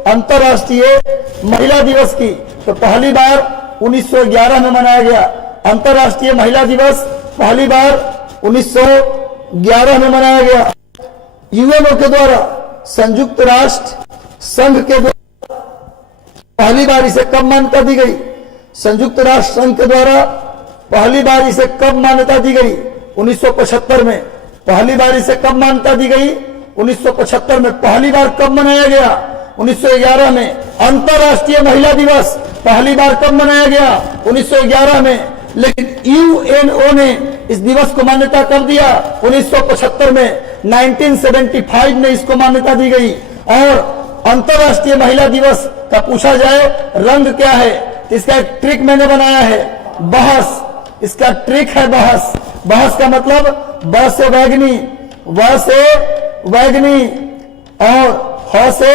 अंतर्राष्ट्रीय महिला दिवस की, तो पहली बार 1911 में मनाया गया। अंतर्राष्ट्रीय महिला दिवस पहली बार 1911 में मनाया गया। यूएनओ के द्वारा, संयुक्त राष्ट्र संघ के द्वारा पहली बार इसे कब मान्यता दी गई? संयुक्त राष्ट्र संघ के द्वारा पहली बार इसे कब मान्यता दी गई? 1975 में। पहली बार इसे कब मान्यता दी गई? 1975 में। पहली बार कब मनाया गया? 1911 में। अंतर्राष्ट्रीय महिला दिवस पहली बार कब मनाया गया? 1911 में। लेकिन यूएनओ ने इस दिवस को मान्यता कब दिया? 1975 में। 1975 में इसको मान्यता दी गई। और अंतर्राष्ट्रीय महिला दिवस का पूछा जाए रंग क्या है, तो इसका एक ट्रिक मैंने बनाया है, बहस। इसका ट्रिक है बहस। बहस का मतलब ब से बैगनी, व से बैगनी, और ह से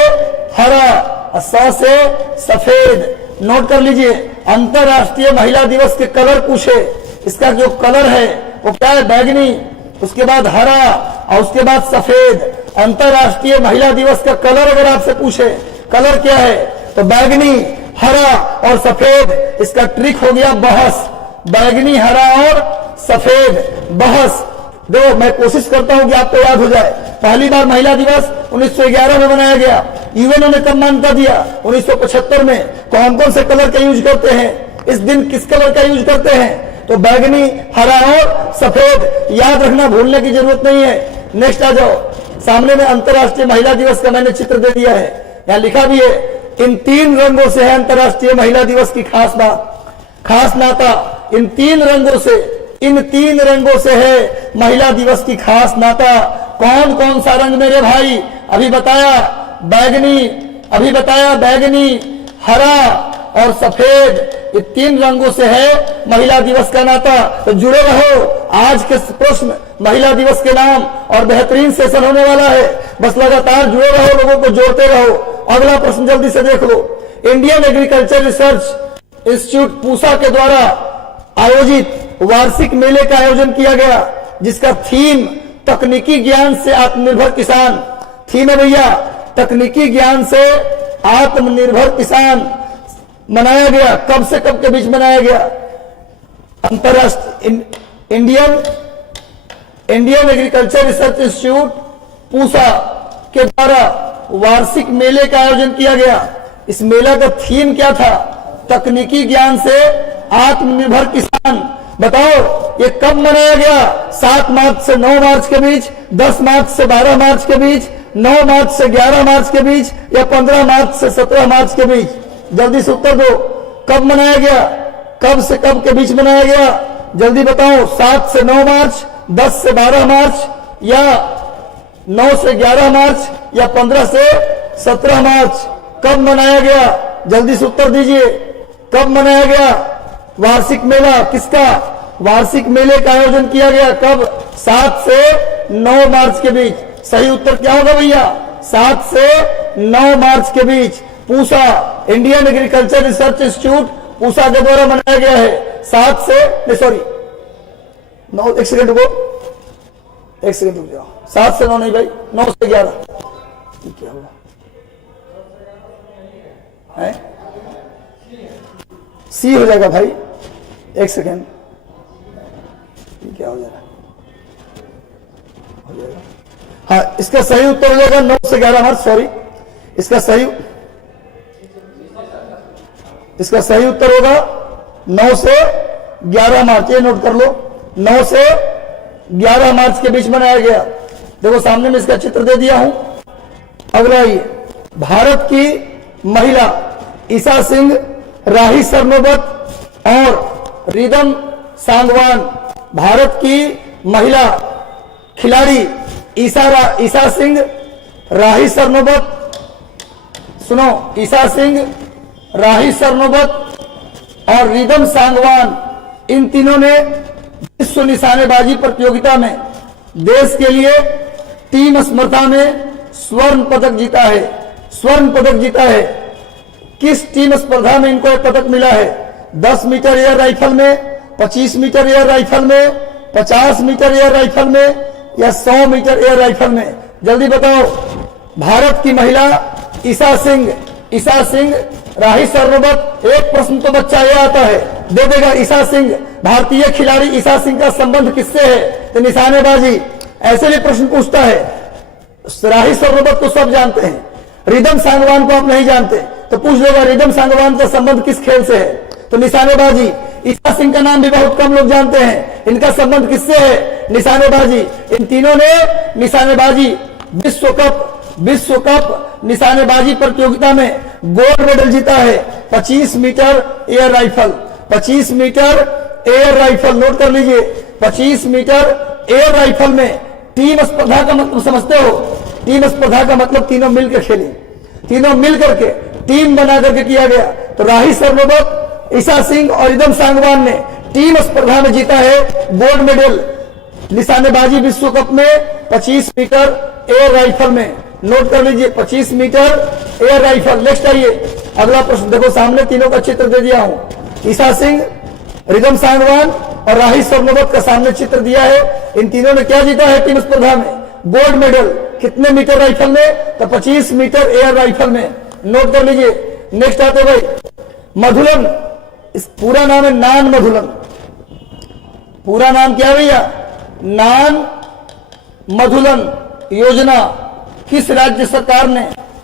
हरा, स से सफेद। नोट कर लीजिए, अंतर्राष्ट्रीय महिला दिवस के कलर पूछे, इसका जो कलर है वो क्या है? बैगनी, उसके बाद हरा और उसके बाद सफेद। अंतर्राष्ट्रीय महिला दिवस का कलर अगर आपसे पूछे कलर क्या है, तो बैगनी, हरा और सफेद। इसका ट्रिक हो गया बहस। बैगनी, हरा और सफेद, बहस। देखो, मैं कोशिश करता हूं कि आपको याद हो जाए। पहली बार महिला दिवस 1911 में मनाया गया। यूएनओ ने कब मान्यता दिया? 1975 में। कौन कौन से कलर का यूज करते हैं इस दिन? किस कलर का यूज करते हैं? तो बैगनी, हरा और सफेद। याद रखना, भूलने की जरूरत नहीं है। नेक्स्ट आ जाओ, सामने में अंतर्राष्ट्रीय महिला दिवस का मैंने चित्र दे दिया है, यहां लिखा भी है, इन 3 रंगों से है अंतर्राष्ट्रीय महिला दिवस की खास बात, खास नाता। इन 3 रंगों से है महिला दिवस की खास नाता। कौन कौन सा रंग मेरे भाई? अभी बताया बैगनी, हरा और सफेद। ये 3 रंगों से है महिला दिवस का नाता। तो जुड़े रहो, आज के प्रश्न महिला दिवस के नाम और बेहतरीन सेशन होने वाला है। बस लगातार जुड़े रहो, लोगों को जोड़ते रहो। अगला प्रश्न जल्दी से देख लो। Indian agriculture research institute Pusa के द्वारा आयोजित वार्षिक मेले का आयोजन किया गया, जिसका थीम तकनीकी ज्ञान से आत्मनिर्भर किसान। थीम है भैया, तकनीकी ज्ञान से आत्मनिर्भर किसान। मनाया गया कब से कब के बीच मनाया गया? अंतरराष्ट्रीय Indian agriculture research institute Pusa के द्वारा वार्षिक मेले का आयोजन किया गया। इस मेला का थीम क्या था? तकनीकी ज्ञान से आत्मनिर्भर किसान। बताओ ये कब मनाया गया? 7 मार्च से 9 मार्च के बीच, 10 मार्च से 12 मार्च के बीच, 9 मार्च से 11 मार्च के बीच, या 15 मार्च से 17 मार्च के बीच? जल्दी से उत्तर दो। कब मनाया गया, कब से कब के बीच मनाया गया, जल्दी बताओ। 7 से 9 मार्च, 10 से 12 मार्च, या 9 से 11 मार्च, या 15 से 17 मार्च? कब मनाया गया, जल्दी से उत्तर दीजिए। कब मनाया गया वार्षिक मेला, किसका वार्षिक मेले का आयोजन किया गया, कब? 7 से 9 मार्च के बीच। सही उत्तर क्या होगा भैया? 7 से 9 मार्च के बीच Pusa, Indian agriculture research institute Pusa के द्वारा मनाया गया है। 7 से सॉरी 9, एक सेकंड रुको, एक सेकंड रुक जाओ। 7 से 9 नहीं भाई, 9 से 11 क्या हुआ है? सी हो जाएगा भाई, एक सेकंड, क्या हो जाएगा? हो जाएगा, हाँ, इसका सही उत्तर हो जाएगा 9 से 11 मार्च। सॉरी, इसका सही उत्तर होगा 9 से 11 मार्च। ये नोट कर लो, 9 से 11 मार्च के बीच मनाया गया। देखो सामने में इसका चित्र दे दिया हूं। अगला ये भारत की महिला ईशा सिंह, राही सरनोबत और रिदम सांगवान, भारत की महिला खिलाड़ी ईशा सिंह, राही सरनोबत, सुनो, ईशा सिंह, राही सरनोबत और रिदम सांगवान, इन तीनों ने विश्व निशानेबाजी प्रतियोगिता में देश के लिए टीम स्पर्धा में स्वर्ण पदक जीता है। स्वर्ण पदक जीता है। किस टीम स्पर्धा में इनको एक पदक मिला है? 10 मीटर एयर राइफल में, 25 मीटर एयर राइफल में, 50 मीटर एयर राइफल में, या 100 मीटर एयर राइफल में? जल्दी बताओ। भारत की महिला ईशा सिंह, राही सरनोबत। एक प्रश्न तो बच्चा ये आता है, दे देगा, ईशा सिंह, भारतीय खिलाड़ी ईशा सिंह का संबंध किससे है? तो निशानेबाजी। ऐसे भी प्रश्न पूछता है। राही सरनोबत को सब जानते हैं, रिदम सांगवान को आप नहीं जानते, तो पूछ लेगा रिदम सांगवान का संबंध किस खेल से है? तो निशानेबाजी। ईशा सिंह का नाम भी बहुत कम लोग जानते हैं, इनका संबंध किससे है? निशानेबाजी। इन तीनों ने निशानेबाजी विश्व कप निशानेबाजी प्रतियोगिता में गोल्ड मेडल जीता है। 25 metre air rifle, 25 metre air rifle, note कर लीजिए। 25 मीटर एयर राइफल में टीम स्पर्धा का मतलब समझते हो? टीम स्पर्धा का मतलब तीनों मिलकर खेले, तीनों मिलकर के टीम बना करके किया गया। तो राही सरनोबत, ईशा सिंह और रिदम सांगवान ने टीम स्पर्धा में जीता है गोल्ड मेडल निशानेबाजी विश्व कप में 25 मीटर एयर राइफल में। नोट कर लीजिए, 25 मीटर एयर राइफल। नेक्स्ट आइए, अगला प्रश्न देखो, सामने तीनों का चित्र दे दिया हूं। ईशा सिंह, रिदम सांगवान और राही सरनोबत का सामने चित्र दिया है। इन तीनों ने क्या जीता है टीम स्पर्धा में? Gold medal. कितने मीटर राइफल में? तो 25 मीटर एयर राइफल में। नोट कर लीजिए। नेक्स्ट आते भाई, मधुलन, इस पूरा नाम है नान मधुलन। पूरा नाम क्या है भैया? नान मधुलन योजना किस राज्य सरकार ने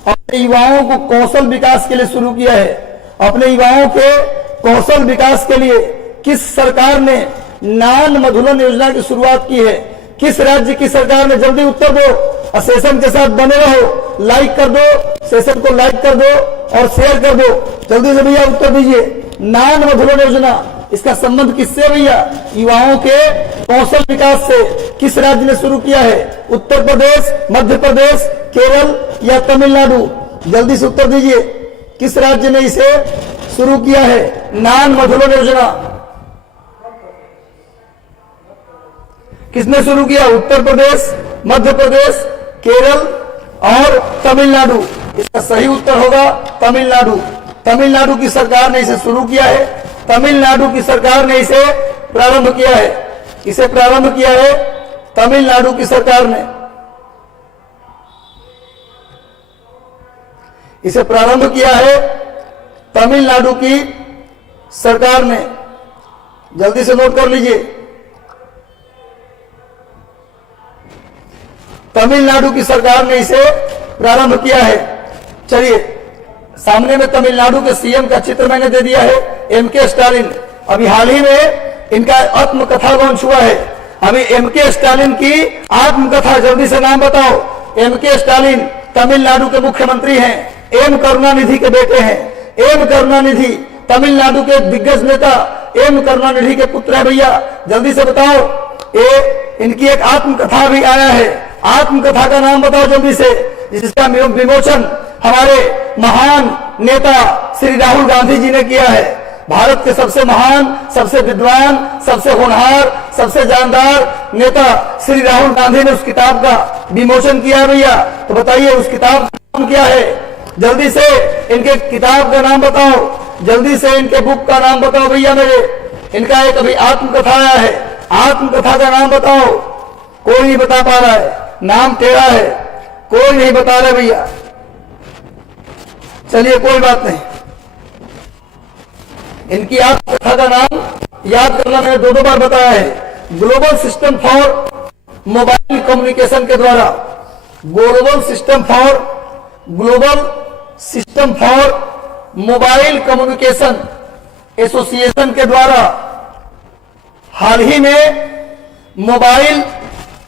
अपने युवाओं को कौशल विकास के लिए शुरू किया है? अपने युवाओं के कौशल विकास के लिए किस सरकार ने नान मधुलन योजना की शुरुआत की है? किस राज्य की सरकार ने? जल्दी उत्तर दो और सेशन के साथ बने रहो। लाइक कर दो, सेशन को लाइक कर दो और शेयर कर दो। जल्दी से भैया उत्तर दीजिए। नान मधुलन योजना, इसका संबंध किससे भैया? युवाओं के कौशल विकास से। किस राज्य ने शुरू किया है? उत्तर प्रदेश, मध्य प्रदेश, केरल या तमिलनाडु? जल्दी से उत्तर दीजिए। किस राज्य ने इसे शुरू किया है? नान मधुलन योजना किसने शुरू किया? उत्तर प्रदेश, मध्य प्रदेश, केरल और तमिलनाडु। इसका सही उत्तर होगा तमिलनाडु। तमिलनाडु की सरकार ने इसे शुरू किया है। तमिलनाडु की सरकार ने इसे प्रारंभ किया है। इसे प्रारंभ किया है तमिलनाडु की सरकार ने। इसे प्रारंभ किया है तमिलनाडु की सरकार ने। जल्दी से नोट कर लीजिए। तमिलनाडु की सरकार ने इसे प्रारंभ किया है। चलिए, सामने में तमिलनाडु के सीएम का चित्र मैंने दे दिया है, एमके स्टालिन। अभी हाल ही में इनका आत्मकथा लॉन्च हुआ है। अभी एमके स्टालिन की आत्मकथा, जल्दी से नाम बताओ। एमके स्टालिन तमिलनाडु के मुख्यमंत्री हैं, एम करुणानिधि के बेटे हैं। एम करुणानिधि तमिलनाडु के दिग्गज नेता एम करुणानिधि के पुत्र है भैया, जल्दी से बताओ। ये इनकी एक आत्मकथा भी आया है, आत्मकथा का नाम बताओ जल्दी से, जिसका विमोचन हमारे महान नेता श्री राहुल गांधी जी ने किया है। भारत के सबसे महान, सबसे विद्वान, सबसे होनहार, सबसे जानदार नेता श्री राहुल गांधी ने उस किताब का विमोचन किया है भैया। तो बताइए उस किताब का नाम क्या है? जल्दी से इनके किताब का नाम बताओ, जल्दी से इनके बुक का नाम बताओ भैया मेरे। इनका एक अभी आत्मकथा आया है, आत्मकथा का नाम बताओ। कोई नहीं बता पा रहा है, नाम टेढ़ा है, कोई नहीं बता रहा भैया। चलिए कोई बात नहीं, इनकी आत्मकथा का नाम याद करना मैंने दो बार बताया है। Global system for mobile communication के द्वारा, global system for mobile communication association के द्वारा हाल ही में मोबाइल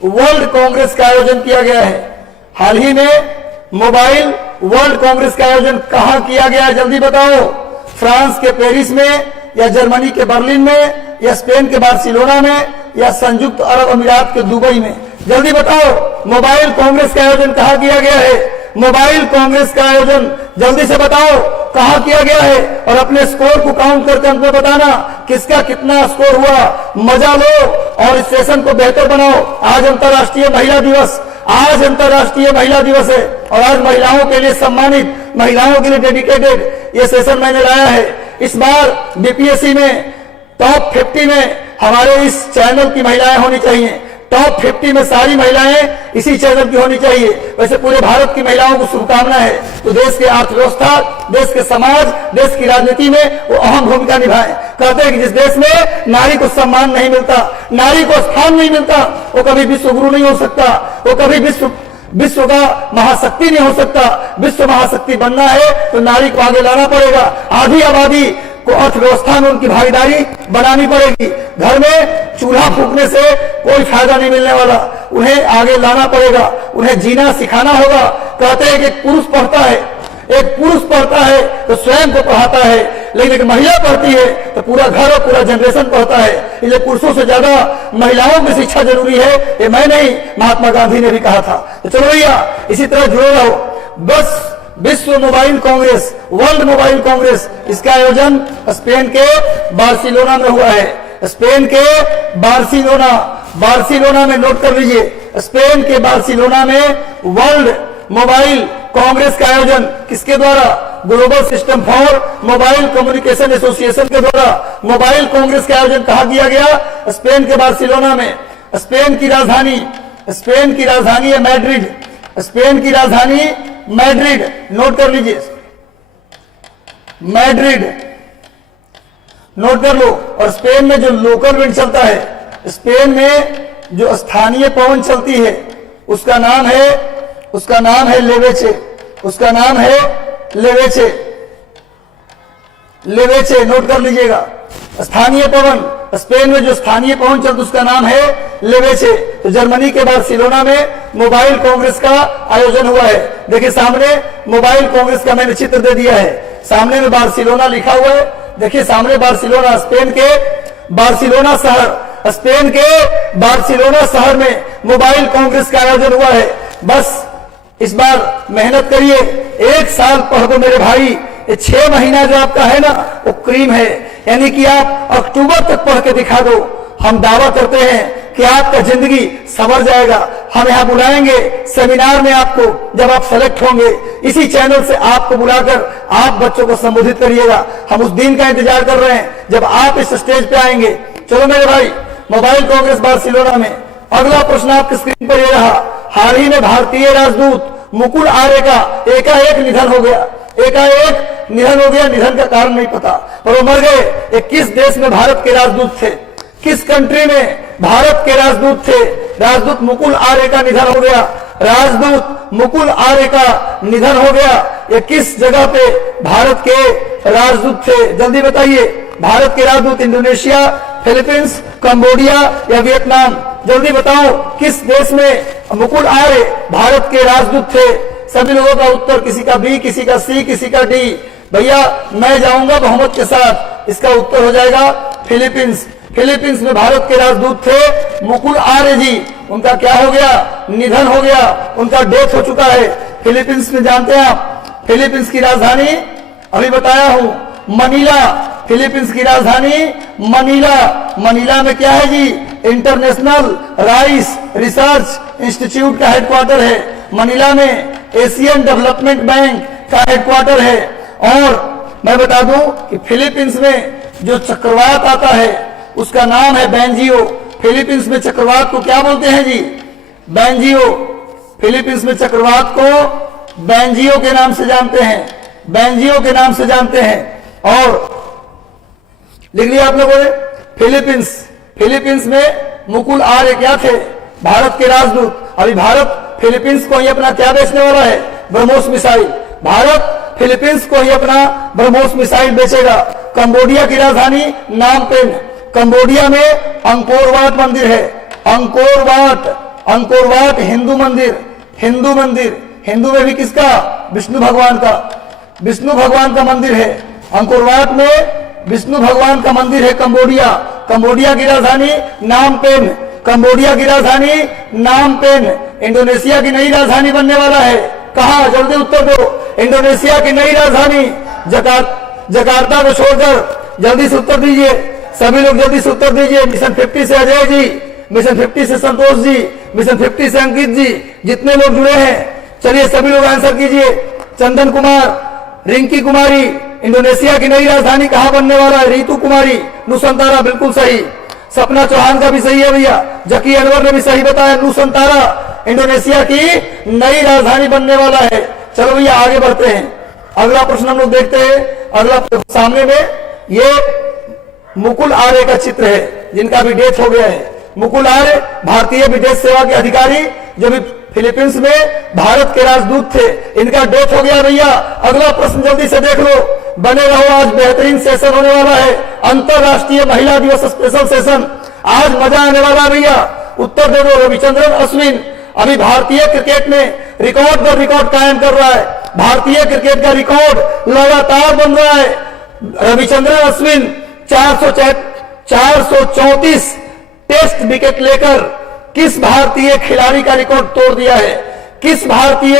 वर्ल्ड कांग्रेस का आयोजन किया गया है। हाल ही में मोबाइल वर्ल्ड कांग्रेस का आयोजन कहां किया गया है? जल्दी बताओ। फ्रांस के पेरिस में, या जर्मनी के बर्लिन में, या स्पेन के बार्सिलोना में, या संयुक्त अरब अमीरात के दुबई में? जल्दी बताओ, मोबाइल कांग्रेस का आयोजन कहां किया गया है? मोबाइल कांग्रेस का आयोजन जल्दी से बताओ कहां किया गया है, और अपने स्कोर को काउंट करके हमको बताना किसका कितना स्कोर हुआ। मजा लो और इस सेशन को बेहतर बनाओ। आज अंतर्राष्ट्रीय महिला दिवस, आज अंतर्राष्ट्रीय महिला दिवस है, और आज महिलाओं के लिए सम्मानित, महिलाओं के लिए डेडिकेटेड ये सेशन मैंने लाया है। इस बार बीपीएससी में टॉप 50 में हमारे इस चैनल की महिलाएं होनी चाहिए। टॉप 50 में सारी महिलाएं इसी चैनल की होनी चाहिए। वैसे पूरे भारत की महिलाओं को शुभकामना है, तो देश के अर्थव्यवस्था, देश के समाज, देश की राजनीति में वो अहम भूमिका निभाएं। कहते हैं कि जिस देश में नारी को सम्मान नहीं मिलता, नारी को स्थान नहीं मिलता, वो कभी विश्व गुरु नहीं हो सकता, वो कभी विश्व का महाशक्ति नहीं हो सकता। विश्व महाशक्ति बनना है तो नारी को आगे लाना पड़ेगा। आधी आबादी को अर्थव्यवस्था में उनकी भागीदारी बनानी पड़ेगी। घर में चूल्हा फूकने से कोई फायदा नहीं मिलने वाला, उन्हें आगे लाना पड़ेगा, उन्हें जीना सिखाना होगा। कहते हैं कि एक पुरुष पढ़ता है तो स्वयं को पढ़ाता है, लेकिन एक महिला पढ़ती है तो पूरा घर और पूरा जनरेशन पढ़ता है। इसलिए पुरुषों से ज्यादा महिलाओं की शिक्षा जरूरी है, ये मैं नहीं, महात्मा गांधी ने भी कहा था। तो चलो भैया इसी तरह जुड़े रहो। बस विश्व mobile Congress, world mobile Congress, इसका आयोजन स्पेन के बार्सिलोना में हुआ है। स्पेन के बार्सिलोना में नोट कर लीजिए, स्पेन के बार्सिलोना में वर्ल्ड मोबाइल कांग्रेस का आयोजन किसके द्वारा? Global system for mobile communication association के द्वारा मोबाइल कांग्रेस का आयोजन कहा किया गया? स्पेन के बार्सिलोना में। स्पेन की राजधानी है मैड्रिड, स्पेन की राजधानी मैड्रिड, नोट कर लीजिए, मैड्रिड नोट कर लो। और स्पेन में जो लोकल विंड चलता है, स्पेन में जो स्थानीय पवन चलती है, उसका नाम है लेवेचे, उसका नाम है लेवेचे, नोट कर लीजिएगा। स्थानीय पवन, स्पेन में जो स्थानीय पवन चलता उसका नाम है लेवेचे। तो जर्मनी के बार्सिलोना में मोबाइल कांग्रेस का आयोजन हुआ है। देखिए सामने मोबाइल कांग्रेस का मैंने चित्र दे दिया है, सामने में बार्सिलोना लिखा हुआ है। देखिए सामने बार्सिलोना, स्पेन के बार्सिलोना शहर में मोबाइल कांग्रेस का आयोजन हुआ है। बस इस बार मेहनत करिए, एक साल पढ़ दो मेरे भाई। ये 6 महीना जो आपका है ना वो क्रीम है, यानी कि आप अक्टूबर तक पढ़ के दिखा दो। हम दावा करते हैं कि आपका जिंदगी संवर जाएगा। हम यहाँ बुलाएंगे सेमिनार में आपको, जब आप सेलेक्ट होंगे इसी चैनल से आपको बुलाकर आप बच्चों को संबोधित करिएगा। हम उस दिन का इंतजार कर रहे हैं जब आप इस स्टेज पे आएंगे। चलो मेरे भाई, मोबाइल कांग्रेस बार्सिलोना में अगला प्रश्न आपकी स्क्रीन पर ये रहा। हाल ही में भारतीय राजदूत मुकुल आर्य का एकाएक निधन हो गया। निधन का कारण नहीं पता, पर वो मर गए। ये किस देश में भारत के राजदूत थे? किस कंट्री में भारत के राजदूत थे? राजदूत मुकुल आर्य का निधन हो गया। ये किस जगह पे भारत के राजदूत थे? जल्दी बताइए। भारत के राजदूत इंडोनेशिया, फिलीपींस, कंबोडिया या वियतनाम? जल्दी बताओ किस देश में मुकुल आर्य भारत के राजदूत थे? सभी लोगों का उत्तर, किसी का बी, किसी का सी, किसी का डी। भैया मैं जाऊंगा बहुमत के साथ, इसका उत्तर हो जाएगा फिलीपींस। फिलीपींस में भारत के राजदूत थे मुकुल आर्य जी, उनका क्या हो गया, निधन हो गया, उनका डेथ हो चुका है। फिलीपींस में जानते हैं आप, फिलीपींस की राजधानी अभी बताया हूं मनीला, फिलीपींस की राजधानी मनीला। मनीला में क्या है जी, इंटरनेशनल राइस रिसर्च इंस्टीट्यूट का हेडक्वार्टर है। मनीला में एशियन डेवलपमेंट बैंक का हेडक्वार्टर है। और मैं बता दूं कि फिलीपींस में जो चक्रवात आता है उसका नाम है बेंजियो। फिलीपींस में चक्रवात को क्या बोलते हैं जी, बेंजियो। फिलीपींस में चक्रवात को बेंजियो के नाम से जानते हैं, बेंजियो के नाम से जानते हैं। और लिख लिया आप लोगों ने, फिलीपींस, फिलीपींस में मुकुल आर्य क्या थे, भारत के राजदूत। अभी भारत फिलीपींस को ही अपना क्या बेचने वाला है, ब्रह्मोस मिसाइल। भारत फिलीपींस को ही अपना ब्रह्मोस मिसाइल बेचेगा। कंबोडिया की राजधानी नामपेन, कंबोडिया में अंकोरवाट मंदिर है, अंकोरवाट, अंकोरवाट हिंदू मंदिर, हिंदू मंदिर, हिंदू में भी किसका, विष्णु भगवान का, विष्णु भगवान का मंदिर है। अंकोरवाट में विष्णु भगवान का मंदिर है। कंबोडिया, कंबोडिया की राजधानी नामपेन, कंबोडिया की राजधानी नामपेन। इंडोनेशिया की नई राजधानी बनने वाला है, कहा, जल्दी उत्तर दो। इंडोनेशिया की नई राजधानी जकार्ता को छोड़कर जल्दी से उत्तर दीजिए, सभी लोग जल्दी से उत्तर दीजिए। मिशन 50 से अजय जी, मिशन 50 से संतोष जी, मिशन 50 से अंकित जी, जितने लोग जुड़े हैं चलिए सभी लोग आंसर कीजिए। चंदन कुमार, रिंकी कुमारी, इंडोनेशिया की नई राजधानी कहां बनने वाला है, रीतू कुमारी, नुसंतारा, बिल्कुल सही। सपना चौहान का भी सही है भैया, जकी अनवर ने भी सही बताया, नुसंतारा इंडोनेशिया की नई राजधानी बनने वाला है। चलो भैया आगे बढ़ते हैं, अगला प्रश्न हम लोग देखते हैं। अगला सामने में ये मुकुल आर्य का चित्र है, जिनका भी डेथ हो गया है। मुकुल आर्य भारतीय विदेश सेवा के अधिकारी, जो भी फिलीपींस में भारत के राजदूत थे, इनका डेथ हो गया भैया। अगला प्रश्न जल्दी से देख लो, बने रहो, आज बेहतरीन सेशन होने वाला है, अंतरराष्ट्रीय महिला दिवस स्पेशल सेशन, आज मजा आने वाला भैया। उत्तर दे दो। रविचंद्रन अश्विन अभी भारतीय क्रिकेट में रिकॉर्ड पर रिकॉर्ड कायम कर रहा है, भारतीय क्रिकेट का रिकॉर्ड लगातार बन रहा है। रविचंद्रन अश्विन 434 टेस्ट विकेट लेकर किस भारतीय खिलाड़ी का रिकॉर्ड तोड़ दिया है, किस भारतीय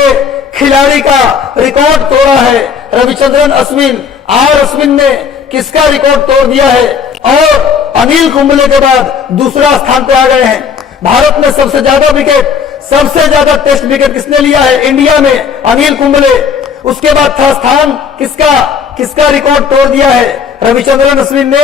खिलाड़ी का रिकॉर्ड तोड़ा है, रविचंद्रन अश्विन, आर अश्विन ने किसका रिकॉर्ड तोड़ दिया है। और अनिल कुंबले के बाद दूसरा स्थान पे आ गए हैं। भारत में सबसे ज्यादा विकेट, सबसे ज्यादा टेस्ट विकेट किसने लिया है, इंडिया में अनिल कुंबले। उसके बाद था स्थान किसका, किसका रिकॉर्ड तोड़ दिया है, रविचंद्रन अश्विन ने,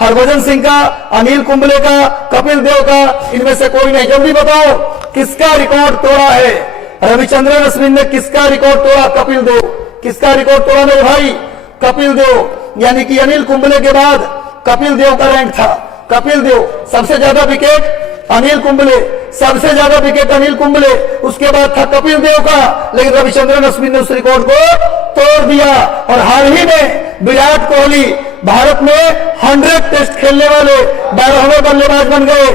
हरभजन सिंह का, अनिल कुंबले का, कपिल देव का, इनमें से कोई नहीं। जल्दी बताओ किसका रिकॉर्ड तोड़ा है, रविचंद्रन अश्विन ने किसका रिकॉर्ड तोड़ा, कपिल देव। किसका रिकॉर्ड तोड़ा मेरे भाई, कपिल देव। यानी कि अनिल कुंबले के बाद कपिल देव का रैंक था, कपिल देव। सबसे ज्यादा विकेट अनिल कुंबले, सबसे ज्यादा विकेट अनिल कुंबले, उसके बाद था कपिल देव का, लेकिन रविचंद्रन अश्विन ने उस रिकॉर्ड को तोड़ दिया। और हाल ही में विराट कोहली भारत में 100 टेस्ट खेलने वाले 12वें बल्लेबाज बन गए।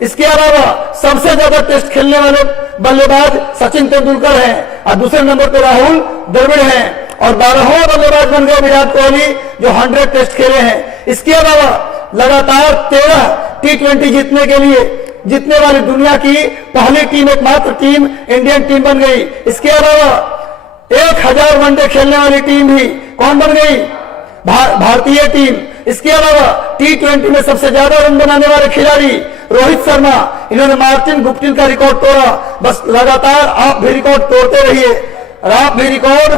इसके अलावा सबसे ज्यादा टेस्ट खेलने वाले बल्लेबाज सचिन तेंदुलकर हैं और दूसरे नंबर पर राहुल द्रविड़ हैं, और 12वें बल्लेबाज बन गए विराट कोहली, जो 100 टेस्ट खेले हैं। इसके अलावा लगातार 13 T20 जीतने के लिए जीतने वाली दुनिया की पहली टीम, एकमात्र टीम इंडियन टीम बन गई। इसके अलावा 1000 वनडे खेलने वाली टीम भी कौन बन गई, भारतीय टीम। इसके अलावा T20 में सबसे ज्यादा रन बनाने वाले खिलाड़ी रोहित शर्मा, इन्होंने मार्टिन गुप्टिल का रिकॉर्ड तोड़ा। बस लगातार आप भी रिकॉर्ड तोड़ते रहिए, आप भी रिकॉर्ड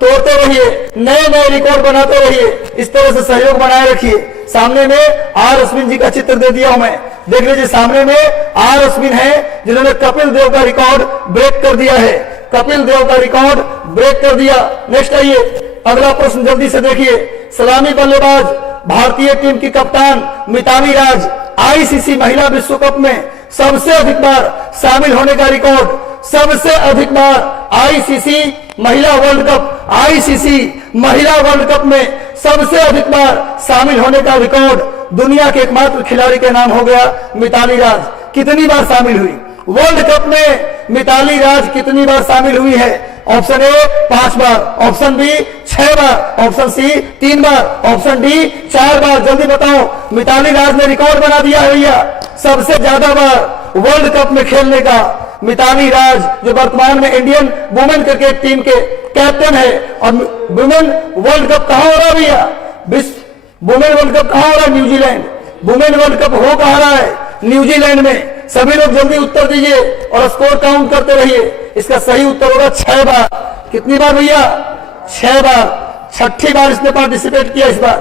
तोड़ते रहिए, नए नए रिकॉर्ड बनाते रहिए, इस तरह से सहयोग बनाए रखिए। सामने में आर अश्विन जी का चित्र दे दिया हूं मैं, देख लीजिए। सामने में आर अश्विन है, जिन्होंने कपिल देव का रिकॉर्ड ब्रेक कर दिया है, कपिल देव का रिकॉर्ड ब्रेक कर दिया। नेक्स्ट आइए, अगला प्रश्न जल्दी से देखिए। सलामी बल्लेबाज भारतीय टीम की कप्तान मिताली राज, आईसीसी महिला विश्व कप में सबसे अधिक बार शामिल होने का रिकॉर्ड, सबसे अधिक बार आईसीसी महिला वर्ल्ड कप, आईसीसी महिला वर्ल्ड कप में सबसे अधिक बार शामिल होने का रिकॉर्ड दुनिया के एकमात्र खिलाड़ी के नाम हो गया मिताली राज। कितनी बार शामिल हुई, वर्ल्ड कप में मिताली राज कितनी बार शामिल हुई है? ऑप्शन ए 5 बार, ऑप्शन बी 6 बार, ऑप्शन सी 3 बार, ऑप्शन डी 4 बार। जल्दी बताओ, मिताली राज ने रिकॉर्ड बना दिया है भैया सबसे ज्यादा बार वर्ल्ड कप में खेलने का। मिताली राज जो वर्तमान में इंडियन वुमेन क्रिकेट टीम के कैप्टन है। और वुमेन वर्ल्ड कप कहां हो रहा है भैया? वुमेन वर्ल्ड कप कहां हो रहा है? न्यूजीलैंड। वुमेन वर्ल्ड कप हो कहां रहा है? न्यूजीलैंड में। सभी लोग जल्दी उत्तर दीजिए और स्कोर काउंट करते रहिए। इसका सही उत्तर होगा 6 बार। कितनी बार भैया? 6 बार। छठी बार इसने पार्टिसिपेट किया। इस बार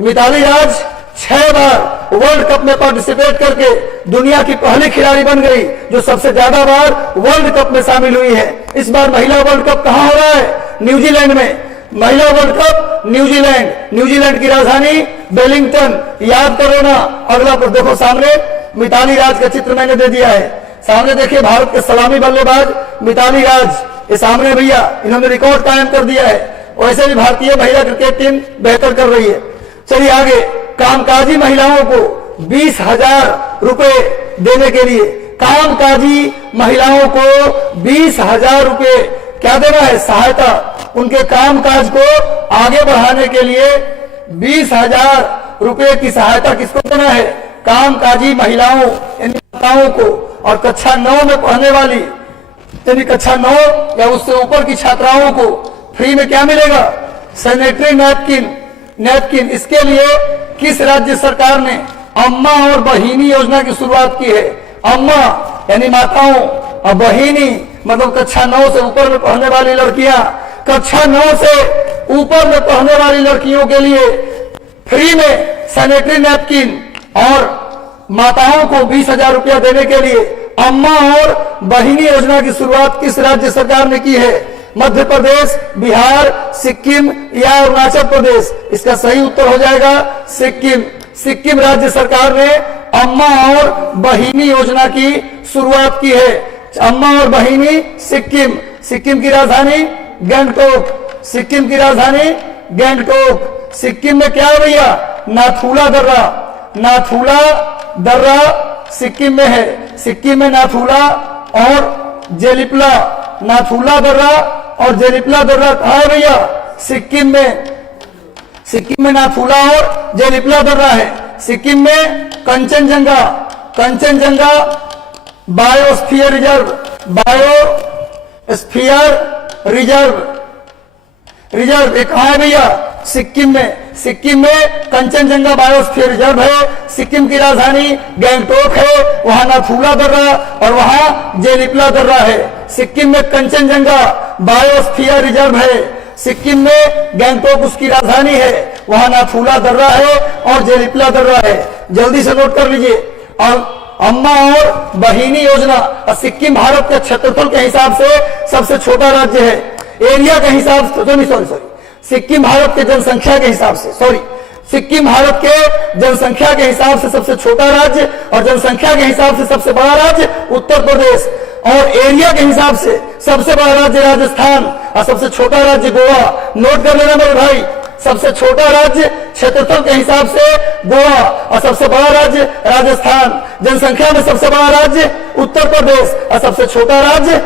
मिताली राज 6 बार वर्ल्ड कप में पार्टिसिपेट करके दुनिया की पहली खिलाड़ी बन गई जो सबसे ज्यादा बार वर्ल्ड कप में शामिल हुई है। इस बार महिला वर्ल्ड कप कहां हो रहा है? न्यूजीलैंड में। महिला वर्ल्ड कप न्यूजीलैंड। न्यूजीलैंड की राजधानी वेलिंगटन। याद करो ना। अगला पर देखो, सामने मिताली राज का चित्र मैंने दे दिया है। सामने देखिए भारत के सलामी बल्लेबाज मिताली राज। ये सामने भैया, इन्होंने रिकॉर्ड कायम कर दिया है। वैसे भी भारतीय महिला क्रिकेट टीम बेहतर कर रही है। चलिए आगे। कामकाजी महिलाओं को 20,000 रुपए देने के लिए, कामकाजी महिलाओं को 20,000 रुपए क्या देना है? सहायता। उनके कामकाज को आगे बढ़ाने के लिए 20,000 रुपए की सहायता किसको देना है? कामकाजी महिलाओं यानी माताओं को। और कक्षा 9 में पढ़ने वाली यानी कक्षा 9 या उससे ऊपर की छात्राओं को फ्री में क्या मिलेगा? Sanitary napkin. इसके लिए किस राज्य सरकार ने अम्मा और बहिनी योजना की शुरुआत की है? अम्मा यानी माताओं और बहिनी मतलब कक्षा 9 से ऊपर में पढ़ने वाली लड़कियां। कक्षा 9 से ऊपर में पढ़ने वाली लड़कियों के लिए फ्री में सैनिटरी नैपकिन और माताओं को 20,000 रुपया देने के लिए अम्मा और बहिनी योजना की शुरुआत किस राज्य सरकार ने की है? मध्य प्रदेश, बिहार, सिक्किम या अरुणाचल प्रदेश? इसका सही उत्तर हो जाएगा सिक्किम। सिक्किम राज्य सरकार ने अम्मा और बहिनी योजना की शुरुआत की है। अम्मा और बहिनी सिक्किम। सिक्किम की राजधानी गंगटोक। सिक्किम की राजधानी गंगटोक। सिक्किम में क्या है भैया? नाथुला दर्रा। नाथुला दर्रा सिक्किम में है। सिक्किम में नाथुला और जेलिपला। नाथुला दर्रा और जेलिपला दर्रा कहाँ है भैया? सिक्किम में। सिक्किम में नाथुला और जेलिपला दर्रा है। सिक्किम में कंचनजंगा बायोस्फीयर रिजर्व एक कहाँ है भैया? सिक्किम में। सिक्किम में कंचनजंगा बायोस्फीयर रिजर्व है। सिक्किम की राजधानी गंगटोक है। वहां नाथुला दर्रा और वहां जेलिपला दर्रा है। सिक्किम में कंचनजंगा बायोस्फीयर रिजर्व है। सिक्किम में गंगटोक उसकी राजधानी है। वहां नाथुला दर्रा है और जेलिपला दर्रा है। जल्दी से नोट कर लीजिए। और अम्मा और बहिनी योजना। और सिक्किम भारत के क्षेत्रफल के हिसाब से सबसे छोटा राज्य है। एरिया के हिसाब से सॉरी सिक्किम भारत के जनसंख्या के हिसाब से सिक्किम भारत के जनसंख्या के हिसाब से सबसे छोटा राज्य और जनसंख्या के हिसाब से सबसे बड़ा राज्य उत्तर प्रदेश। और एरिया के हिसाब से सबसे बड़ा राज्य राजस्थान और सबसे छोटा राज्य गोवा। नोट कर लेना मेरे भाई। सबसे छोटा राज्य क्षेत्रफल के हिसाब से गोवा और सबसे बड़ा राज्य राजस्थान। जनसंख्या में सबसे बड़ा राज्य उत्तर प्रदेश और सबसे छोटा राज्य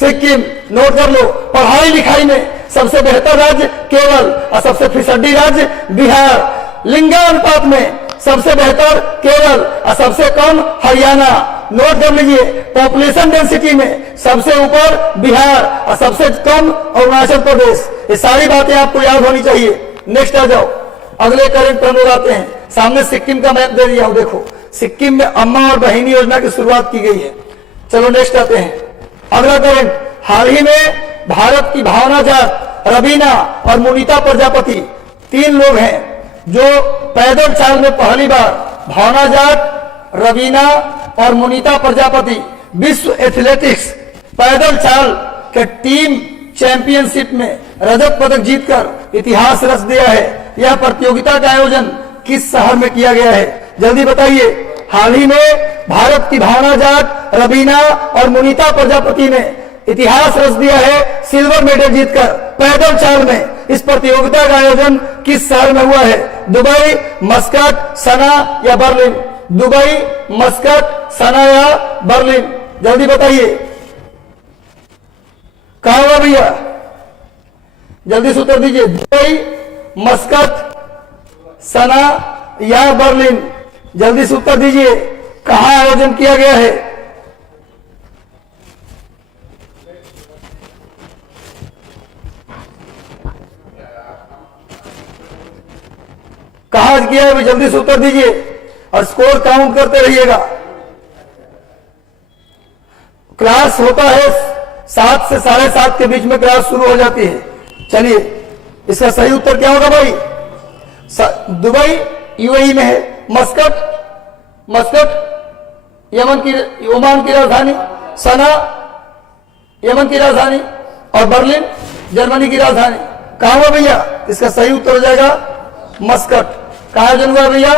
सिक्किम। नोट कर लो। पढ़ाई लिखाई में सबसे बेहतर राज्य केरल और सबसे फिसड्डी राज्य बिहार। लिंगानुपात में सबसे बेहतर केरल और सबसे कम हरियाणा। नोट कर लीजिए। पॉपुलेशन डेंसिटी में सबसे ऊपर बिहार और सबसे कम अरुणाचल प्रदेश। ये सारी बातें आपको याद होनी चाहिए। नेक्स्ट आ जाओ। अगले करंट हम लोग आते हैं। सामने सिक्किम का मैप दे दिया हूं। देखो सिक्किम में अम्मा और बहिनी योजना की शुरुआत की गई है। चलो नेक्स्ट आते हैं। अगला करंट। हाल ही में भारत की भावना जाट, रवीना और मुनीता प्रजापति 3 लोग हैं जो पैदल चाल में पहली बार भावना जाट, रवीना और मुनीता प्रजापति विश्व एथलेटिक्स पैदल चाल के टीम चैंपियनशिप में रजत पदक जीतकर इतिहास रच दिया है। यह प्रतियोगिता का आयोजन किस शहर में किया गया है? जल्दी बताइए। हाल ही में भारत की भावना जाट, रवीना और मुनीता प्रजापति ने इतिहास रच दिया है सिल्वर मेडल जीतकर पैदल चाल में। इस प्रतियोगिता का आयोजन किस शहर में हुआ है? दुबई, मस्कट, सना या बर्लिन? दुबई, मस्कट, सना या बर्लिन? जल्दी बताइए, कहां हुआ भैया? जल्दी से उत्तर दीजिए। दुबई, मस्कट, सना या बर्लिन? जल्दी से उत्तर दीजिए, कहां आयोजन किया गया है? कहां किया है? जल्दी से उत्तर दीजिए और स्कोर काउंट करते रहिएगा। क्लास होता है 7 से 7:30 के बीच में क्लास शुरू हो जाती है। चलिए, इसका सही उत्तर क्या होगा भाई? दुबई यूएई में है, मस्कट ओमान की राजधानी, सना यमन की राजधानी और बर्लिन जर्मनी की राजधानी। कहां हुआ भैया? इसका सही उत्तर हो जाएगा मस्कट। कहां आयोजन हुआ भैया?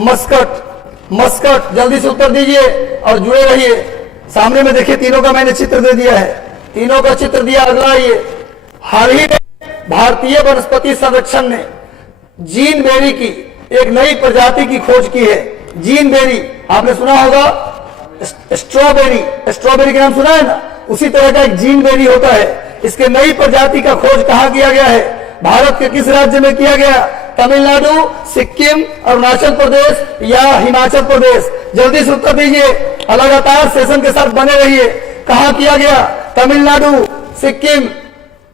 मस्कट। जल्दी से उत्तर दीजिए और जुड़े रहिए। सामने में देखिए, तीनों का मैंने चित्र दे दिया है, तीनों का चित्र दिया। अगला ये, हाल ही में भारतीय वनस्पति संरक्षण ने जीन बेरी की एक नई प्रजाति की खोज की है। जीन बेरी आपने सुना होगा, स्ट्रॉबेरी के नाम सुना है ना, उसी तरह का एक जीन बेरी होता है। इसके नई प्रजाति का खोज कहां किया गया है? भारत के किस राज्य में किया गया? तमिलनाडु, सिक्किम, अरुणाचल प्रदेश या हिमाचल प्रदेश? जल्दी से उत्तर दीजिए, लगातार सेशन के साथ बने रहिए। कहां किया गया? तमिलनाडु, सिक्किम?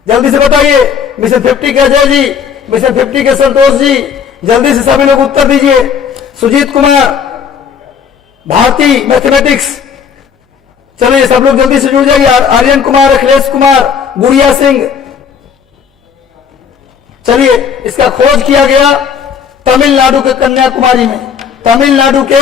जल्दी से बताइए। मिशन 50 के अजय जी, मिशन 50 के संतोष जी, जल्दी से सभी लोग उत्तर दीजिए। सुजीत कुमार, भारती मैथमेटिक्स, चलिए सब लोग जल्दी से जुड़ जाइए। आर्यन कुमार, अखिलेश कुमार, गुड़िया सिंह। चलिए, इसका खोज किया गया तमिलनाडु के कन्याकुमारी में। तमिलनाडु के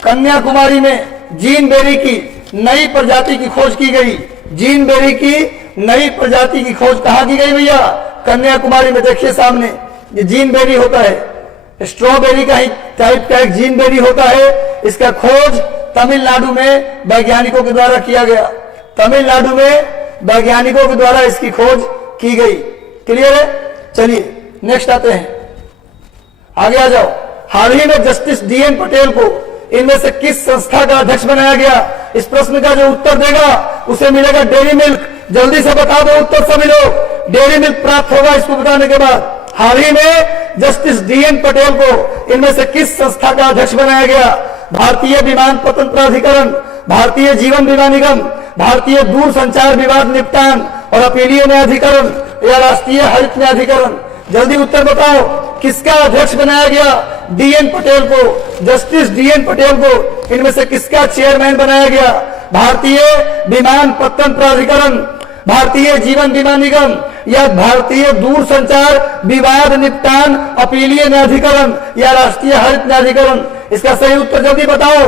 कन्याकुमारी में जीन बेरी की नई प्रजाति की खोज की गई। जीन बेरी की नई प्रजाति की खोज कहां की गई भैया? कन्याकुमारी में। देखिए सामने, ये जीन बेरी होता है, स्ट्रॉबेरी का ही टाइप का एक जीन बेरी होता है। इसका खोज तमिलनाडु में वैज्ञानिकों के द्वारा किया गया। तमिलनाडु में वैज्ञानिकों के द्वारा इसकी खोज की गई। क्लियर है? चलिए नेक्स्ट आते हैं, आगे आ जाओ। हाल ही में जस्टिस डीएन पटेल को इनमें से किस संस्था का अध्यक्ष बनाया गया? इस प्रश्न का जो उत्तर देगा उसे मिलेगा डेयरी मिल्क। जल्दी से बता दो उत्तर सभी लोग, डेयरी मिल्क प्राप्त होगा इसको बताने के बाद। हाल ही में जस्टिस डीएन पटेल को इनमें से किस संस्था का अध्यक्ष बनाया गया? भारतीय विमानपत्तन प्राधिकरण, भारतीय जीवन बीमा निगम, भारतीय दूरसंचार विवाद निपटान और अपीलीय न्यायाधिकरण या राष्ट्रीय हरित न्यायाधिकरण? जल्दी उत्तर बताओ, किसका अध्यक्ष बनाया गया? डीएन पटेल को, जस्टिस डीएन पटेल को इनमें से किसका चेयरमैन बनाया गया? भारतीय विमानपत्तन प्राधिकरण, भारतीय जीवन बीमा निगम या भारतीय दूरसंचार विवाद निपटान अपीलीय न्यायाधिकरण या राष्ट्रीय हरित न्यायाधिकरण? इसका सही उत्तर जल्दी बताओ,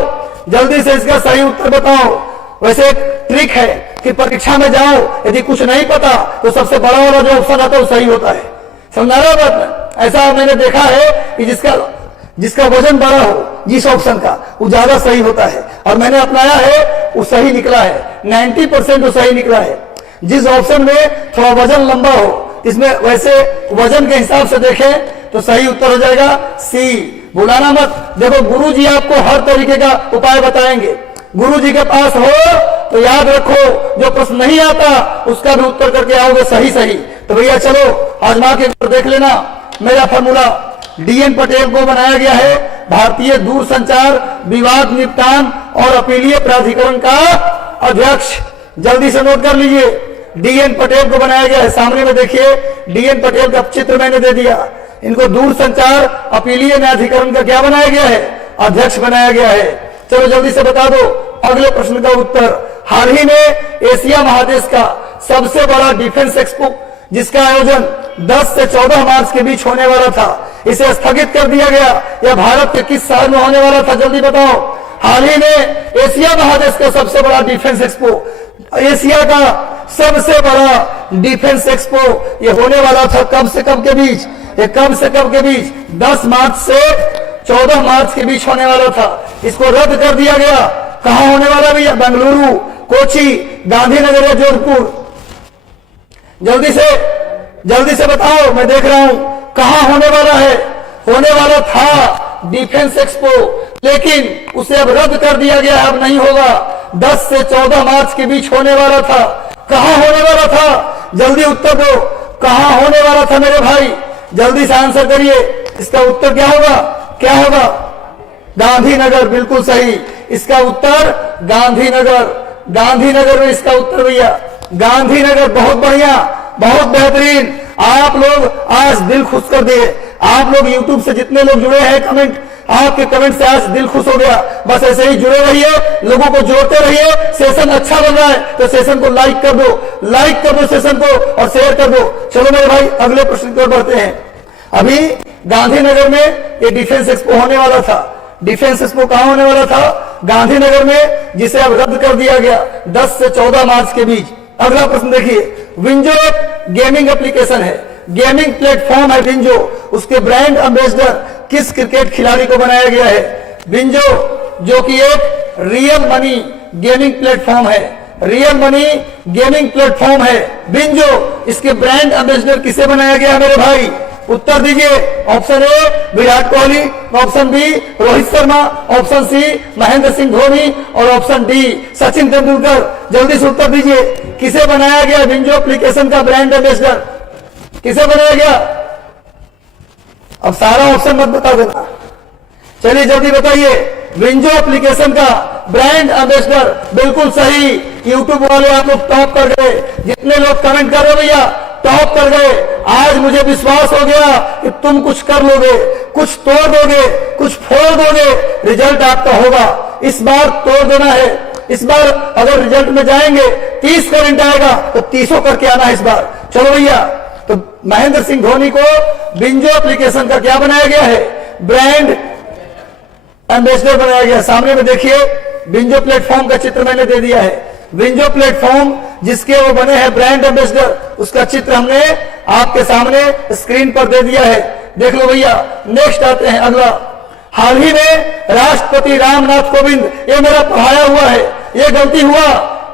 जल्दी से इसका सही उत्तर बताओ। वैसे एक ट्रिक है कि परीक्षा में जाओ, यदि कुछ नहीं पता तो सबसे बड़ा वाला जो ऑप्शन आता है वो सही होता है। समझा रहे हो बात में? ऐसा मैंने देखा है कि जिसका वजन बड़ा हो, जिस ऑप्शन का, वो ज्यादा सही होता है। और मैंने अपनाया है, वो सही निकला है, 90% वो सही निकला है। जिस ऑप्शन में थोड़ा वजन लंबा हो, इसमें वैसे वजन के हिसाब से देखें तो सही उत्तर हो जाएगा सी। भुलाना मत। देखो, गुरु जी आपको हर तरीके का उपाय बताएंगे। गुरु जी के पास हो तो याद रखो, जो प्रश्न नहीं आता उसका भी उत्तर करके आओगे सही सही। तो भैया चलो आजमा के देख लेना। मेरा फॉर्मूला, डीएन पटेल को बनाया गया है भारतीय दूरसंचार विवाद निपटान और अपीलीय प्राधिकरण का अध्यक्ष। जल्दी से नोट कर लीजिए, डीएन पटेल को बनाया गया है। सामने में देखिए, डीएन पटेल का चित्र मैंने दे दिया। इनको दूरसंचार अपीलीय न्यायाधिकरण का क्या बनाया गया है? अध्यक्ष बनाया गया है। चलो जल्दी से बता दो अगले प्रश्न का उत्तर। हाल ही में एशिया महादेश का सबसे बड़ा डिफेंस एक्सपो, जिसका आयोजन 10 से 14 मार्च के बीच होने वाला था, इसे स्थगित कर दिया गया। यह भारत के किस शहर में होने वाला था? जल्दी बताओ। हाल ही में एशिया महादेश का सबसे बड़ा डिफेंस एक्सपो, एशिया का सबसे बड़ा डिफेंस एक्सपो ये होने वाला था कब से कब के बीच? ये कब से कब के बीच? 10 मार्च से 14 मार्च के बीच होने वाला था। इसको रद्द कर दिया गया। कहां होने वाला भैया? बेंगलुरु, कोची, गांधीनगर या जोधपुर? जल्दी से बताओ, मैं देख रहा हूं। कहां होने वाला है? होने वाला था डिफेंस एक्सपो, लेकिन उसे अब रद्द कर दिया गया, अब नहीं होगा। 10 से 14 मार्च के बीच होने वाला था। कहां होने वाला था? जल्दी उत्तर दो, कहां होने वाला था मेरे भाई? जल्दी से आंसर करिए। इसका उत्तर क्या होगा? क्या होगा? गांधीनगर, बिल्कुल सही। इसका उत्तर गांधीनगर, गांधीनगर में इसका उत्तर भैया, गांधीनगर। बहुत बढ़िया, बहुत बेहतरीन। आप लोग आज दिल खुश कर दिए। आप लोग YouTube से जितने लोग जुड़े हैं, कमेंट, आपके कमेंट से आज दिल खुश हो गया। बस ऐसे ही जुड़े रहिए, लोगों को जोड़ते रहिए। सेशन अच्छा बन रहा है तो सेशन को लाइक कर दो, लाइक कर दो सेशन को और शेयर कर दो। चलो मेरे भाई अगले प्रश्न की ओर बढ़ते हैं। अभी गांधीनगर में ये डिफेंस एक्सपो होने वाला था। डिफेंस एक्सपो कहां होने वाला था? गांधीनगर में, जिसे अब रद्द कर दिया गया 10 से 14 मार्च के बीच। अगला प्रश्न देखिए। विंजो एक गेमिंग एप्लीकेशन है, गेमिंग प्लेटफॉर्म है विंजो। उसके ब्रांड एम्बेसडर किस क्रिकेट खिलाड़ी को बनाया गया है? विंजो जो कि एक रियल मनी गेमिंग प्लेटफॉर्म है, रियल मनी गेमिंग प्लेटफॉर्म है विंजो। इसके ब्रांड एम्बेसडर किसे बनाया गया है मेरे भाई? उत्तर दीजिए। Option A Virat Kohli, option B Rohit Sharma, option C Mahendra Singh Dhoni और ऑप्शन डी सचिन तेंदुलकर। जल्दी से उत्तर दीजिए। किसे बनाया गया विंजो एप्लीकेशन का ब्रांड एम्बेसडर? किसे बनाया गया? अब सारा ऑप्शन मत बता देना, चलिए जल्दी बताइए। विंजो एप्लीकेशन का ब्रांड एम्बेसडर, बिल्कुल सही। यूट्यूब वाले आप लोग टॉप कर गए। जितने लोग कमेंट कर रहे हो भैया, टॉप कर गए। आज मुझे विश्वास हो गया कि तुम कुछ कर लोगे, कुछ तोड़ दोगे, कुछ फोड़ दोगे। रिजल्ट आपका होगा, इस बार तोड़ देना है। इस बार अगर रिजल्ट में जाएंगे 30 करंट आएगा तो 30 करके आना है इस बार। चलो भैया, तो महेंद्र सिंह धोनी को विंजो एप्लीकेशन का क्या बनाया गया है? ब्रांड एम्बेसडर बनाया गया। सामने में देखिए, विंजो प्लेटफॉर्म का चित्र मैंने दे दिया है। विंजो प्लेटफॉर्म जिसके वो बने हैं ब्रांड एम्बेसडर, उसका चित्र हमने आपके सामने स्क्रीन पर दे दिया है। देख लो भैया। नेक्स्ट आते हैं अगला। हाल ही में राष्ट्रपति रामनाथ कोविंद, ये मेरा पढ़ाया हुआ है, ये गलती हुआ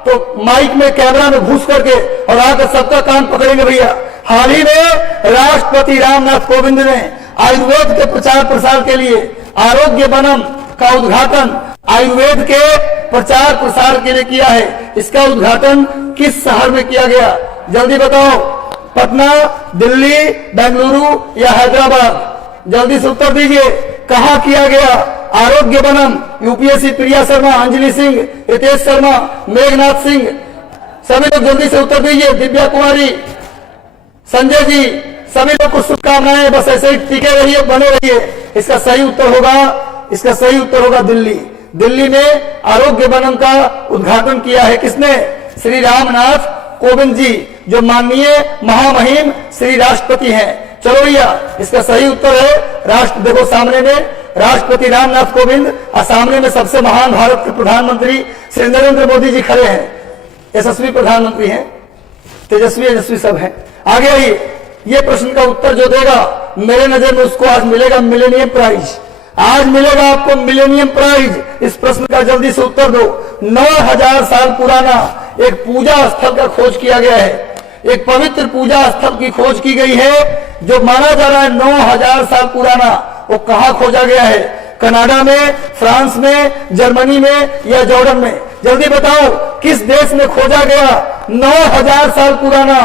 तो माइक में कैमरा में घुस करके और आकर सबका कान पकड़ेंगे भैया। हाल ही में राष्ट्रपति रामनाथ कोविंद ने आयुर्वेद के प्रचार प्रसार के लिए आरोग्य वनम का उद्घाटन आयुर्वेद के प्रचार प्रसार के लिए किया है। इसका उद्घाटन किस शहर में किया गया? जल्दी बताओ। पटना, दिल्ली, बेंगलुरु या हैदराबाद? जल्दी से उत्तर दीजिए। कहां किया गया? आरोग्य वनम। यूपीएससी प्रिया शर्मा, अंजलि सिंह, रितेश शर्मा, मेघनाथ सिंह, सभी लोग जल्दी से उत्तर दीजिए। दिव्या कुमारी, संजय जी, सभी लोग को शुभकामनाएं। बस ऐसे ही टिके रहिए, बने रहिए। इसका सही उत्तर होगा, इसका सही उत्तर होगा दिल्ली। दिल्ली में आरोग्य वनम का उद्घाटन किया है किसने? श्री रामनाथ कोविंद जी, जो माननीय महामहिम श्री राष्ट्रपति हैं। चलो भैया, इसका सही उत्तर है राष्ट्र। देखो सामने में राष्ट्रपति रामनाथ कोविंद और सामने में सबसे महान भारत के प्रधानमंत्री श्री नरेंद्र मोदी जी खड़े हैं। यशस्वी प्रधानमंत्री हैं, तेजस्वी यशस्वी सब हैं। आगे आइए। ये प्रश्न का उत्तर जो देगा मेरे नजर में उसको आज मिलेगा मिलेनियम प्राइज। आज मिलेगा आपको मिलेनियम प्राइज। इस प्रश्न का जल्दी से उत्तर दो। 9000 साल पुराना एक पूजा स्थल का खोज किया गया है। एक पवित्र पूजा स्थल की खोज की गई है जो माना जा रहा है 9000 साल पुराना। वो कहां खोजा गया है? कनाडा में, फ्रांस में, जर्मनी में या जॉर्डन में? जल्दी बताओ किस देश में खोजा गया 9000 साल पुराना?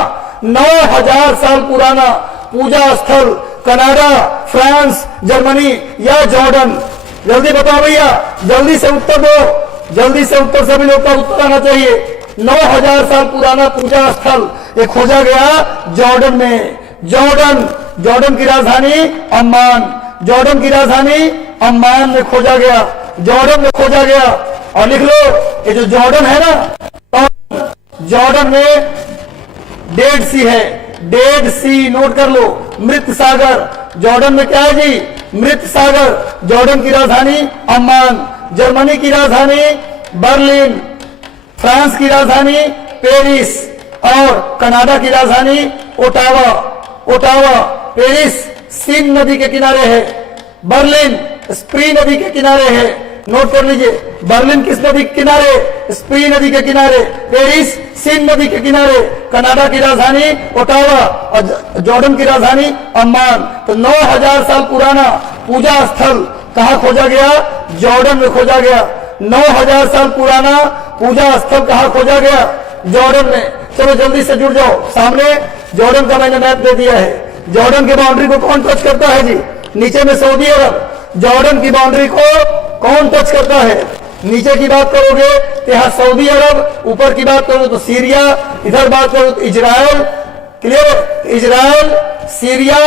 9000 साल पुराना पूजा स्थल कनाडा, फ्रांस, जर्मनी या जॉर्डन? जल्दी बताओ भैया, जल्दी से उत्तर दो। जल्दी से उत्तर, सभी लोग का उत्तर आना चाहिए। 9000 साल पुराना पूजा स्थल ये खोजा गया जॉर्डन में। जॉर्डन, जॉर्डन की राजधानी अम्मान, जॉर्डन की राजधानी अम्मान में खोजा गया। जॉर्डन में खोजा गया। और लिख लो, ये जो जॉर्डन है ना, जॉर्डन में डेड सी है। डेड सी नोट कर लो, मृत सागर। जॉर्डन में क्या है जी? मृत सागर। जॉर्डन की राजधानी अम्मान, जर्मनी की राजधानी बर्लिन, फ्रांस की राजधानी पेरिस और कनाडा की राजधानी ओटावा। ओटावा, पेरिस सीन नदी के किनारे है, बर्लिन स्प्री नदी के किनारे है। नोट कर लीजिए, बर्लिन किस नदी के किनारे? स्प्री नदी के किनारे। पेरिस सीन नदी के किनारे। कनाडा की राजधानी ओटावा और जॉर्डन की राजधानी अम्मान। तो 9000 साल पुराना पूजा स्थल कहां खोजा गया? जॉर्डन में खोजा गया। 9000 साल पुराना पूजा स्थल कहां खोजा गया? जॉर्डन में। चलो जल्दी से जुड़ जाओ। सामने जॉर्डन का मैंने मैप दे दिया है। जॉर्डन की बाउंड्री को कौन टच करता है जी? नीचे में सऊदी अरब। जॉर्डन की बाउंड्री को कौन टच करता है? नीचे की बात करोगे तो यहां सऊदी अरब, ऊपर की बात करोगे तो सीरिया, इधर बात करोगे तो इजराइल। क्लियर? इजराइल, सीरिया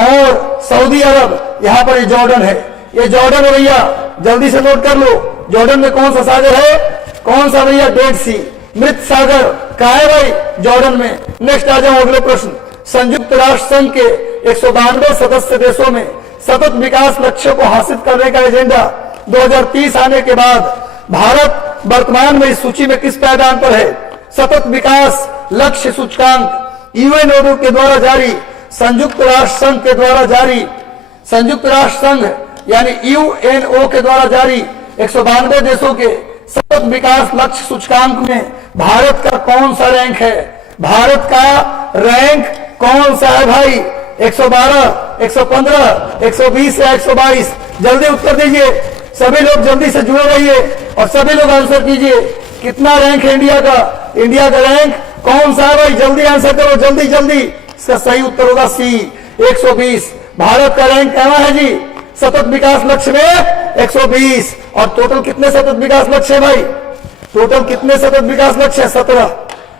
और सऊदी अरब, यहां पर ये जॉर्डन है। ये जॉर्डन है भैया, जल्दी से नोट कर लो। जॉर्डन में कौन सा सागर है? कौन सा भैया? डेड सी, मृत सागर। कहा है भाई? जॉर्डन में। नेक्स्ट आ जाओ अगले प्रश्न। संयुक्त राष्ट्र संघ के 192 सदस्य देशों में सतत विकास लक्ष्यों को हासिल करने का एजेंडा 2030 आने के बाद भारत वर्तमान में इस सूची में किस पायदान पर है? सतत विकास लक्ष्य सूचकांक यूएनओ के द्वारा जारी, संयुक्त राष्ट्र संघ के द्वारा जारी, संयुक्त राष्ट्र संघ यानी यूएनओ के द्वारा जारी 192 देशों के सतत विकास लक्ष्य सूचकांक में भारत का कौन सा रैंक है? भारत का रैंक कौन सा है भाई? 112, 115, 120 या 122? जल्दी उत्तर दीजिए। सभी लोग जल्दी से जुड़े रहिए और सभी लोग आंसर कीजिए। कितना रैंक है इंडिया का? इंडिया का रैंक कौन सा है भाई? जल्दी आंसर करो, जल्दी जल्दी। इसका सही उत्तर होगा सी, 120। भारत का रैंक कहां है जी? सतत विकास लक्ष्य में 120। और टोटल कितने सतत विकास लक्ष्य है भाई? टोटल कितने सतत विकास लक्ष्य है? 17।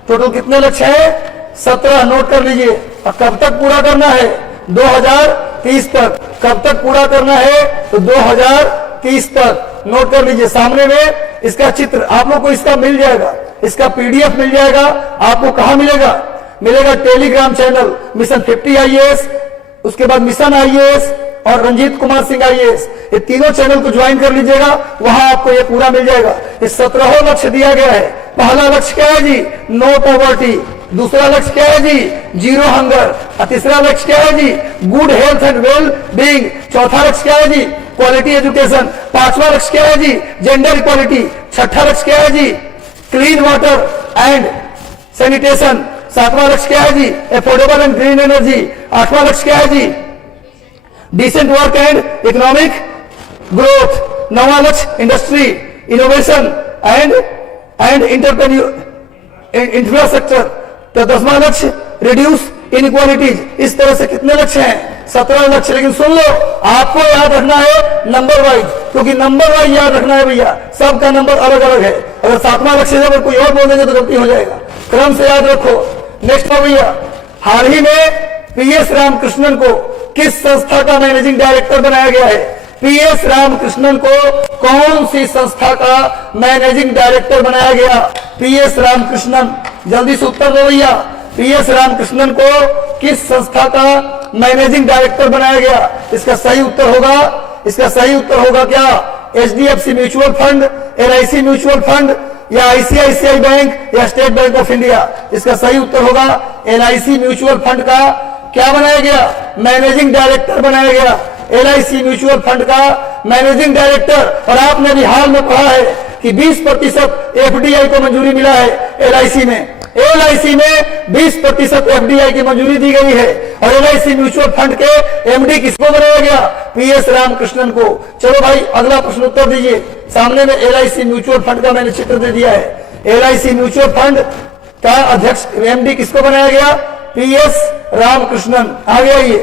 टोटल कितने लक्ष्य है? 17। नोट कर लीजिए। और कब तक पूरा करना है? 2030 तक। कब तक पूरा करना है? तो 2030 तक। नोट कर लीजिए। सामने में इसका चित्र आप लोग को इसका मिल जाएगा, इसका पीडीएफ मिल जाएगा। आपको कहां मिलेगा? मिलेगा टेलीग्राम चैनल मिशन 50 आईएएस, उसके बाद मिशन आईएएस और रंजीत कुमार सिंह आईएएस। ये तीनों चैनल को ज्वाइन कर लीजिएगा, वहां आपको ये पूरा मिल जाएगा। इस 17 लक्ष्य दिया गया है। पहला लक्ष्य क्या है जी? No poverty. दूसरा लक्ष्य क्या है जी? Zero hunger. और तीसरा लक्ष्य क्या है जी? Good health and well being. चौथा लक्ष्य क्या है जी? Quality education. पांचवा लक्ष्य क्या है जी? Gender equality. छठा लक्ष्य क्या है जी? Clean water and sanitation. सातवां लक्ष्य क्या है जी? Affordable and green energy. आठवां लक्ष्य क्या है जी? Decent work and economic growth. नौवां लक्ष्य इंडस्ट्री इनोवेशन एंड इंफ्रास्ट्रक्चर। तो 10वां लक्ष्य रिड्यूस इनइक्वालिटीज। इस तरह से कितने लक्ष्य हैं? 17 लक्ष्य। लेकिन सुन लो, आपको याद रखना है नंबर वाइज, क्योंकि नंबर वाइज याद रखना है भैया। सबका नंबर अलग अलग है। अगर 7वां लक्ष्य अगर कोई और बोल देंगे तो गलती हो जाएगा। क्रम से याद रखो। नेक्स्ट भैया, हाल ही में पीएस रामकृष्णन को किस संस्था का मैनेजिंग डायरेक्टर बनाया गया है? पीएस रामकृष्णन को कौन सी संस्था का मैनेजिंग डायरेक्टर बनाया गया? पीएस रामकृष्णन। जल्दी से उत्तर दो भैया। पीएस रामकृष्णन को किस संस्था का मैनेजिंग डायरेक्टर बनाया गया? इसका सही उत्तर होगा क्या? HDFC mutual fund, LIC mutual fund या आईसीआईसीआई बैंक या स्टेट बैंक ऑफ इंडिया? इसका सही उत्तर होगा एलआईसी म्यूचुअल फंड का क्या बनाया गया? मैनेजिंग डायरेक्टर बनाया गया। एलआईसी म्यूचुअल फंड का मैनेजिंग डायरेक्टर। और आपने भी हाल में पढ़ा है कि 20% एफडीआई को मंजूरी मिला है एलआईसी में। एलआईसी में 20% एफडीआई की मंजूरी दी गई है। और एलआईसी म्यूचुअल फंड के एमडी किसको बनाया गया? पीएस रामकृष्णन को। चलो भाई अगला प्रश्न उत्तर दीजिए। सामने में एलआईसी म्यूचुअल फंड का मैंने चित्र दे दिया है। एलआईसी म्यूचुअल फंड का अध्यक्ष एमडी किसको बनाया गया? पीएस रामकृष्णन। आगे आइए।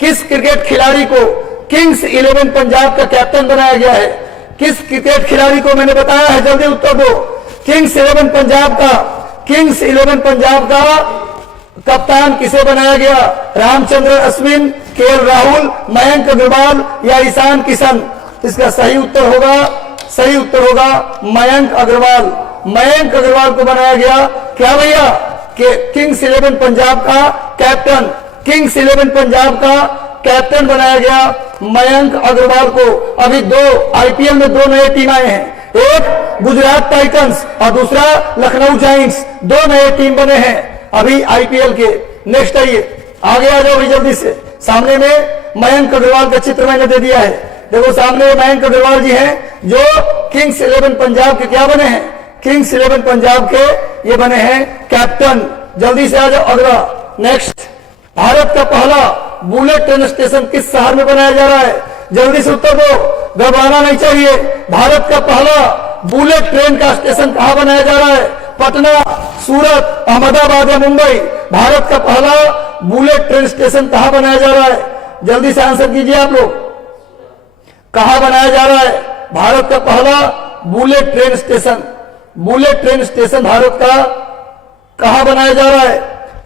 किस क्रिकेट खिलाड़ी को किंग्स 11 पंजाब का कैप्टन बनाया गया है? किस क्रिकेट खिलाड़ी को मैंने बताया है? जल्दी उत्तर दो। किंग्स 11 पंजाब का कप्तान किसे बनाया गया? रामचंद्रन अश्विन, केएल राहुल, मयंक अग्रवाल या ईशान किशन? इसका सही उत्तर होगा मयंक अग्रवाल। मयंक अग्रवाल को बनाया गया क्या भैया? किंग्स 11 पंजाब का कैप्टन। किंग्स 11 पंजाब का कैप्टन बनाया गया मयंक अग्रवाल को। अभी आईपीएल में 2 नए टीम आए हैं, एक गुजरात टाइटंस और दूसरा लखनऊ जायंट्स। 2 नए टीम बने हैं अभी आईपीएल के। नेक्स्ट आइए, आगे आ जाओ जल्दी से। सामने में मयंक अग्रवाल का चित्र मैंने दे दिया है। देखो सामने मयंक अग्रवाल जी हैं जो किंग्स 11 पंजाब के क्या बने हैं? किंग्स 11 पंजाब के ये बने हैं कैप्टन। जल्दी से आ जाओ अगला। नेक्स्ट, भारत का पहला बुलेट ट्रेन स्टेशन किस शहर में बनाया जा रहा है? जल्दी से उत्तर दो, घबराना नहीं चाहिए। भारत का पहला बुलेट ट्रेन का स्टेशन कहां बनाया जा रहा है? पटना, सूरत, अहमदाबाद या मुंबई? भारत का पहला बुलेट ट्रेन स्टेशन कहां बनाया जा रहा है? जल्दी से आंसर कीजिए आप लोग, कहां बनाया जा रहा है भारत का पहला bullet train station? Bullet train station Bharat का कहां बनाया जा रहा है?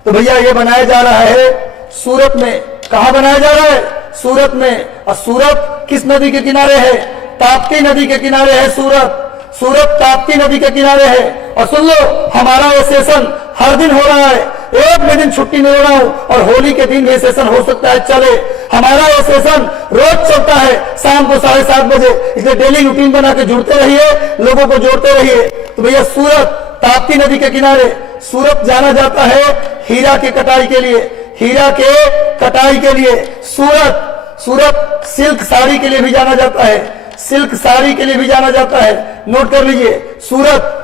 तो भैया ये बनाया जा रहा है सूरत में। कहां बनाया जा रहा है? सूरत में। और सूरत किस नदी के किनारे है? ताप्ती नदी के किनारे है सूरत। सूरत ताप्ती नदी के किनारे है। और सुन लो, हमारा ये सेशन हर दिन हो रहा है, एक भी दिन छुट्टी नहीं ले रहा हूं, और होली के दिन ये सेशन हो सकता है चले। हमारा ये सेशन रोज चलता है शाम को 7:30 बजे, इसलिए डेली रूटीन बना के जुड़ते रहिए, लोगों को जोड़ते रहिए। तो भैया सूरत ताप्ती नदी के किनारे, सूरत जाना जाता है हीरा की कटाई के लिए, हीरा के कटाई के लिए सूरत सिल्क साड़ी के लिए भी जाना जाता है, सिल्क साड़ी के लिए भी जाना जाता है। नोट कर लीजिए, सूरत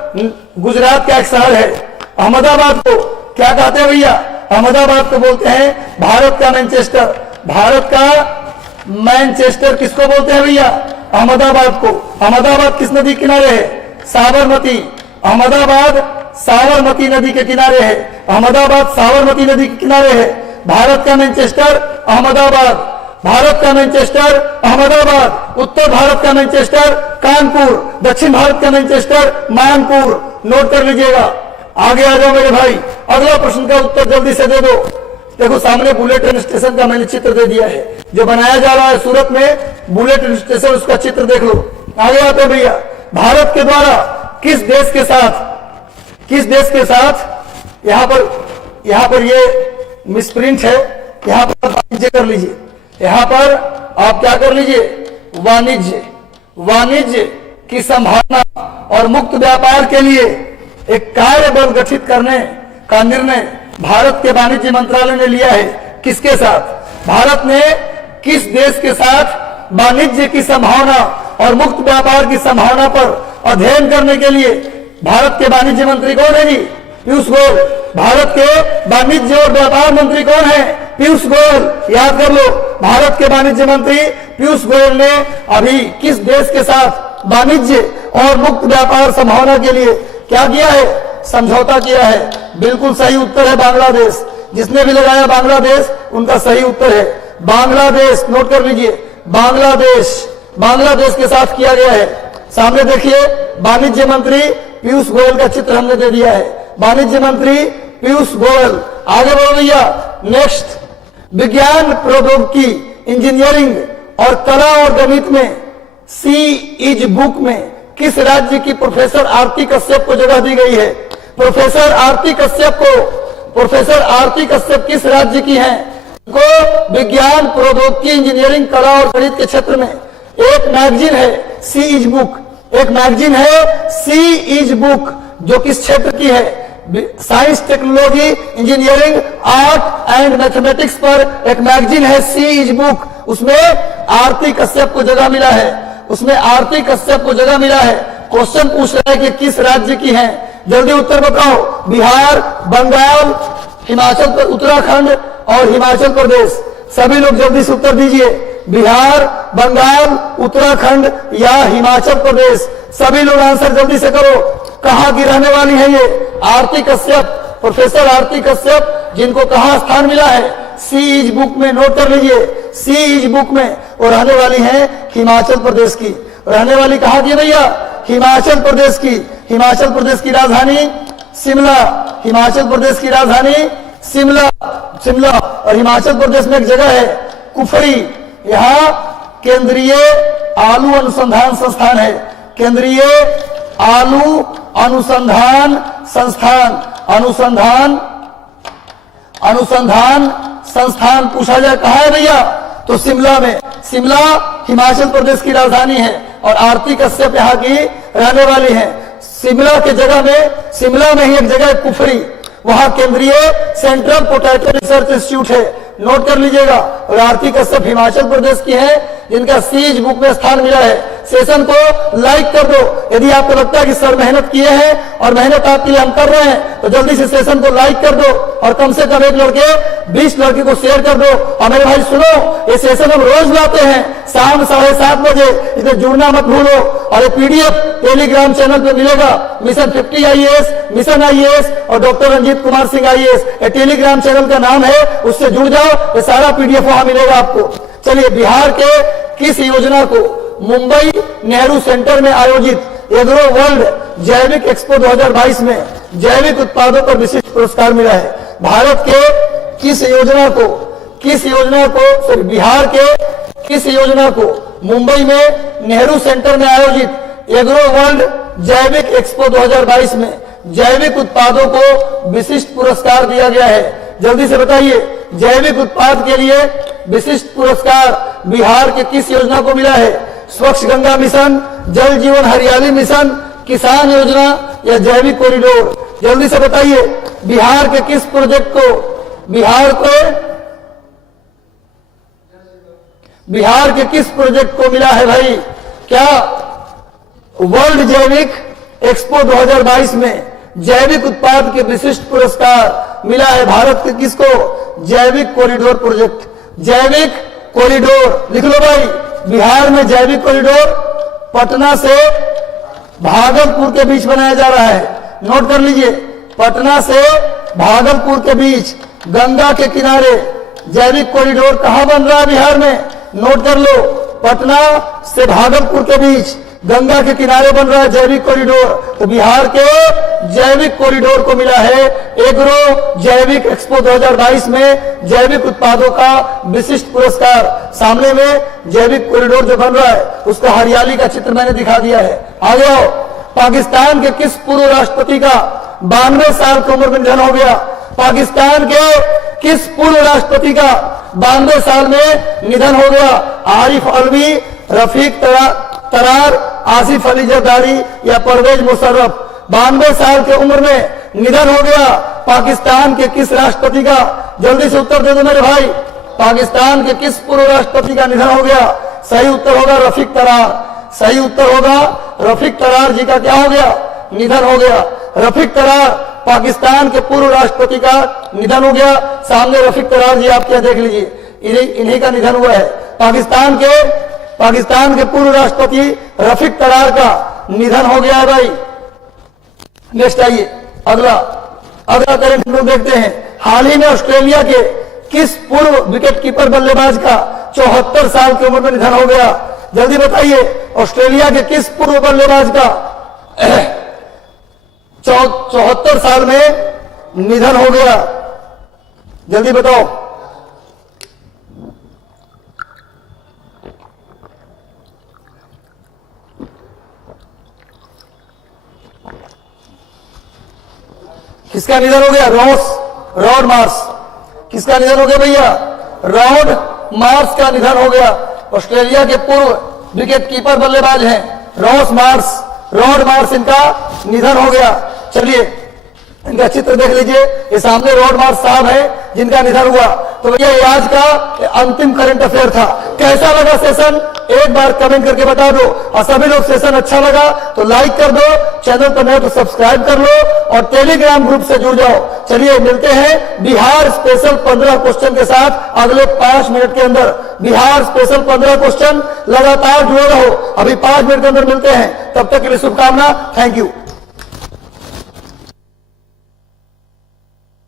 गुजरात का एक शहर है। अहमदाबाद को क्या कहते हैं भैया? अहमदाबाद को बोलते हैं भारत का मैनचेस्टर। भारत का मैनचेस्टर किसको बोलते हैं भैया? अहमदाबाद को। अहमदाबाद किस नदी के किनारे है? साबरमती। अहमदाबाद साबरमती नदी के किनारे है। अहमदाबाद साबरमती नदी के किनारे है। भारत का मैनचेस्टर अहमदाबाद। भारत का मैनचेस्टर अहमदाबाद। उत्तर भारत का मैनचेस्टर कानपुर। दक्षिण भारत का मैनचेस्टर मानपुर। नोट कर लीजिएगा। आगे आ जाओ मेरे भाई, अगला प्रश्न का उत्तर जल्दी से दे दो। देखो सामने बुलेट ट्रेन स्टेशन का मैंने चित्र दे दिया है, जो बनाया जा रहा है सूरत में बुलेट ट्रेन स्टेशन, उसका चित्र देख लो। आगे आते हैं भैया, भारत के द्वारा किस देश के साथ यहां पर ये मिसप्रिंट है, यहां पर वाणिज्य कर लीजिए। यहां पर आप क्या कर लीजिए? वाणिज्य की संभावना और मुक्त व्यापार के लिए एक कार्य बल गठित करने का निर्णय भारत के वाणिज्य मंत्रालय ने लिया है। किसके साथ? भारत ने किस देश के साथ वाणिज्य की संभावना और मुक्त व्यापार की संभावना पर अध्ययन करने के लिए? भारत के वाणिज्य मंत्री कौन है जी? पीयूष गोयल। भारत के वाणिज्य और व्यापार मंत्री कौन है? पीयूष गोयल। याद कर लो, भारत के वाणिज्य मंत्री पीयूष गोयल ने अभी किस देश के साथ वाणिज्य और मुक्त व्यापार संभावना के लिए क्या किया है? समझौता किया है। बिल्कुल सही उत्तर है बांग्लादेश। जिसने भी लगाया बांग्लादेश, उनका सही उत्तर है बांग्लादेश। नोट कर लीजिए, बांग्लादेश के साथ किया गया है। सामने देखिए, वाणिज्य मंत्री पीयूष गोयल का चित्र हमने दे दिया है। वाणिज्य मंत्री पीयूष गोयल। आगे बढ़ो भैया, नेक्स्ट, विज्ञान प्रौद्योगिकी, इंजीनियरिंग और कला और गणित में सी इज बुक में किस राज्य की प्रोफेसर आरती कश्यप को जगह दी गई है? प्रोफेसर आरती कश्यप किस राज्य की हैं? को विज्ञान प्रौद्योगिकी, इंजीनियरिंग, कला और गणित के क्षेत्र में एक मैगजीन है सी इज बुक। एक मैगजीन है सी इज बुक, जो किस क्षेत्र की है? Science, technology, engineering, art and mathematics पर एक मैगजीन है सी इज बुक। उसमें आरती कश्यप को जगह मिला है। क्वेश्चन पूछ रहा है कि किस राज्य की है? जल्दी उत्तर बताओ। बिहार, बंगाल, हिमाचल, उत्तराखंड और हिमाचल प्रदेश। सभी लोग जल्दी से उत्तर दीजिए। बिहार, बंगाल, उत्तराखंड या हिमाचल प्रदेश। सभी लोग आंसर जल्दी से करो। कहां की रहने वाली है ये? आरती कश्यप, प्रोफेसर आरती कश्यप, जिनको कहां स्थान मिला है? सी इज बुक में। नोट कर लीजिए, सी इज बुक में। और रहने वाली है हिमाचल प्रदेश की। रहने वाली कहां की भैया? हिमाचल प्रदेश की। हिमाचल प्रदेश की राजधानी शिमला। हिमाचल प्रदेश की राजधानी शिमला। और हिमाचल प्रदेश में एक जगह है कुफरी, यहाँ केंद्रीय आलू अनुसंधान संस्थान है। केंद्रीय आलू अनुसंधान संस्थान। अनुसंधान संस्थान पूछा जाए कहा है भैया? तो शिमला में। शिमला हिमाचल प्रदेश की राजधानी है और आरती कश्यप यहाँ की रहने वाली है। शिमला में ही एक जगह कुफरी, वहां केंद्रीय सेंट्रल पोटैटो रिसर्च इंस्टीट्यूट है। नोट कर लीजिएगा। और आरती कश्यप हिमाचल प्रदेश की है, जिनका सीज बुक में स्थान मिला है। सेशन को लाइक कर दो। यदि आपको लगता है कि सर मेहनत किए हैं और मेहनत आपके लिए हम कर रहे हैं तो जल्दी से सेशन को लाइक कर दो और कम से कम 20 लड़के को शेयर कर दो। और मेरे भाई सुनो, ये सेशन हम रोज लाते हैं शाम 7:30 बजे, इसमें जुड़ना मत भूलो। और ये पीडीएफ टेलीग्राम चैनल पे मिलेगा। मिशन 50 IAS, मिशन IAS और डॉक्टर रंजीत कुमार सिंह IAS, ये टेलीग्राम चैनल का नाम है, उससे जुड़ जाओ, ये सारा पीडीएफ वहां मिलेगा आपको। चलिए, बिहार के किस योजना को मुंबई नेहरू सेंटर में आयोजित एग्रो वर्ल्ड जैविक एक्सपो 2022 में जैविक उत्पादों पर विशिष्ट पुरस्कार मिला है? भारत के किस योजना को बिहार के किस योजना को मुंबई में नेहरू सेंटर में आयोजित एग्रो वर्ल्ड जैविक एक्सपो 2022 में जैविक उत्पादों को विशिष्ट पुरस्कार दिया गया है? जल्दी से बताइए, जैविक उत्पाद के लिए विशिष्ट पुरस्कार बिहार के किस योजना को मिला है? स्वच्छ गंगा मिशन, जल जीवन हरियाली मिशन, किसान योजना या जैविक कॉरिडोर? जल्दी से बताइए, बिहार के किस प्रोजेक्ट को बिहार के किस प्रोजेक्ट को मिला है भाई? क्या वर्ल्ड जैविक एक्सपो 2022 में जैविक उत्पाद के विशिष्ट पुरस्कार मिला है भारत के किसको? जैविक कॉरिडोर प्रोजेक्ट। जैविक कॉरिडोर लिख लो भाई। बिहार में जैविक कॉरिडोर पटना से भागलपुर के बीच बनाया जा रहा है। नोट कर लीजिए, पटना से भागलपुर के बीच गंगा के किनारे जैविक कॉरिडोर कहां बन रहा है बिहार में? नोट कर लो, पटना से भागलपुर के बीच गंगा के किनारे बन रहा है जैविक कॉरिडोर। तो बिहार के जैविक कॉरिडोर को मिला है एग्रो जैविक एक्सपो 2022 में जैविक उत्पादों का विशिष्ट पुरस्कार। सामने में जैविक कॉरिडोर जो बन रहा है उसका हरियाली का चित्र मैंने दिखा दिया है। आगे आओ, पाकिस्तान के किस पूर्व राष्ट्रपति का 92 साल की उम्र में निधन हो गया? पाकिस्तान के किस पूर्व राष्ट्रपति का 92 साल में निधन हो गया? आरिफ अलवी, रफीक तरार, आसिफ अली जरदारी या परवेज मुशर्रफ? 92 साल की उम्र में निधन हो गया पाकिस्तान के किस राष्ट्रपति का? जल्दी से उत्तर दे दो मेरे भाई। पाकिस्तान के किस पूर्व राष्ट्रपति का निधन हो गया? सही उत्तर होगा रफीक तरार। सही उत्तर होगा रफीक तरार जी का क्या हो गया? निधन हो गया। रफीक तरार पाकिस्तान के पूर्व राष्ट्रपति का निधन हो गया। सामने रफीक तरार जी आप क्या देख लीजिए, इन्हीं का निधन हुआ है। पाकिस्तान के पूर्व राष्ट्रपति रफीक तरार का निधन हो गया है भाई। नेक्स्ट आइए, अगला करंट लोग देखते हैं। हाल ही में ऑस्ट्रेलिया के किस पूर्व विकेटकीपर बल्लेबाज का 74 साल की उम्र में निधन हो गया? जल्दी बताइए, ऑस्ट्रेलिया के किस पूर्व बल्लेबाज का 74 साल में निधन हो गया? जल्दी बताओ। किसका निधन हो गया? Rod Marsh. किसका निधन हो गया भैया? रॉड मार्श का निधन हो गया। ऑस्ट्रेलिया के पूर्व विकेटकीपर बल्लेबाज हैं रॉड मार्श, इनका निधन हो गया। चलिए इनका चित्र देख लीजिए, ये सामने रॉड मार्श साहब है जिनका निधन हुआ। तो भैया ये आज का अंतिम करंट अफेयर था। कैसा लगा सेशन? एक बार कमेंट करके बता दो। और सभी लोग सेशन अच्छा लगा तो लाइक कर दो, चैनल पर नए तो सब्सक्राइब कर लो और टेलीग्राम ग्रुप से जुड़ जाओ। चलिए मिलते हैं बिहार स्पेशल 15 क्वेश्चन के साथ अगले 5 मिनट के अंदर। बिहार स्पेशल 15 क्वेश्चन लगातार जुड़े रहो। अभी 5 मिनट के अंदर मिलते हैं, तब तक के लिए शुभकामना। Thank you.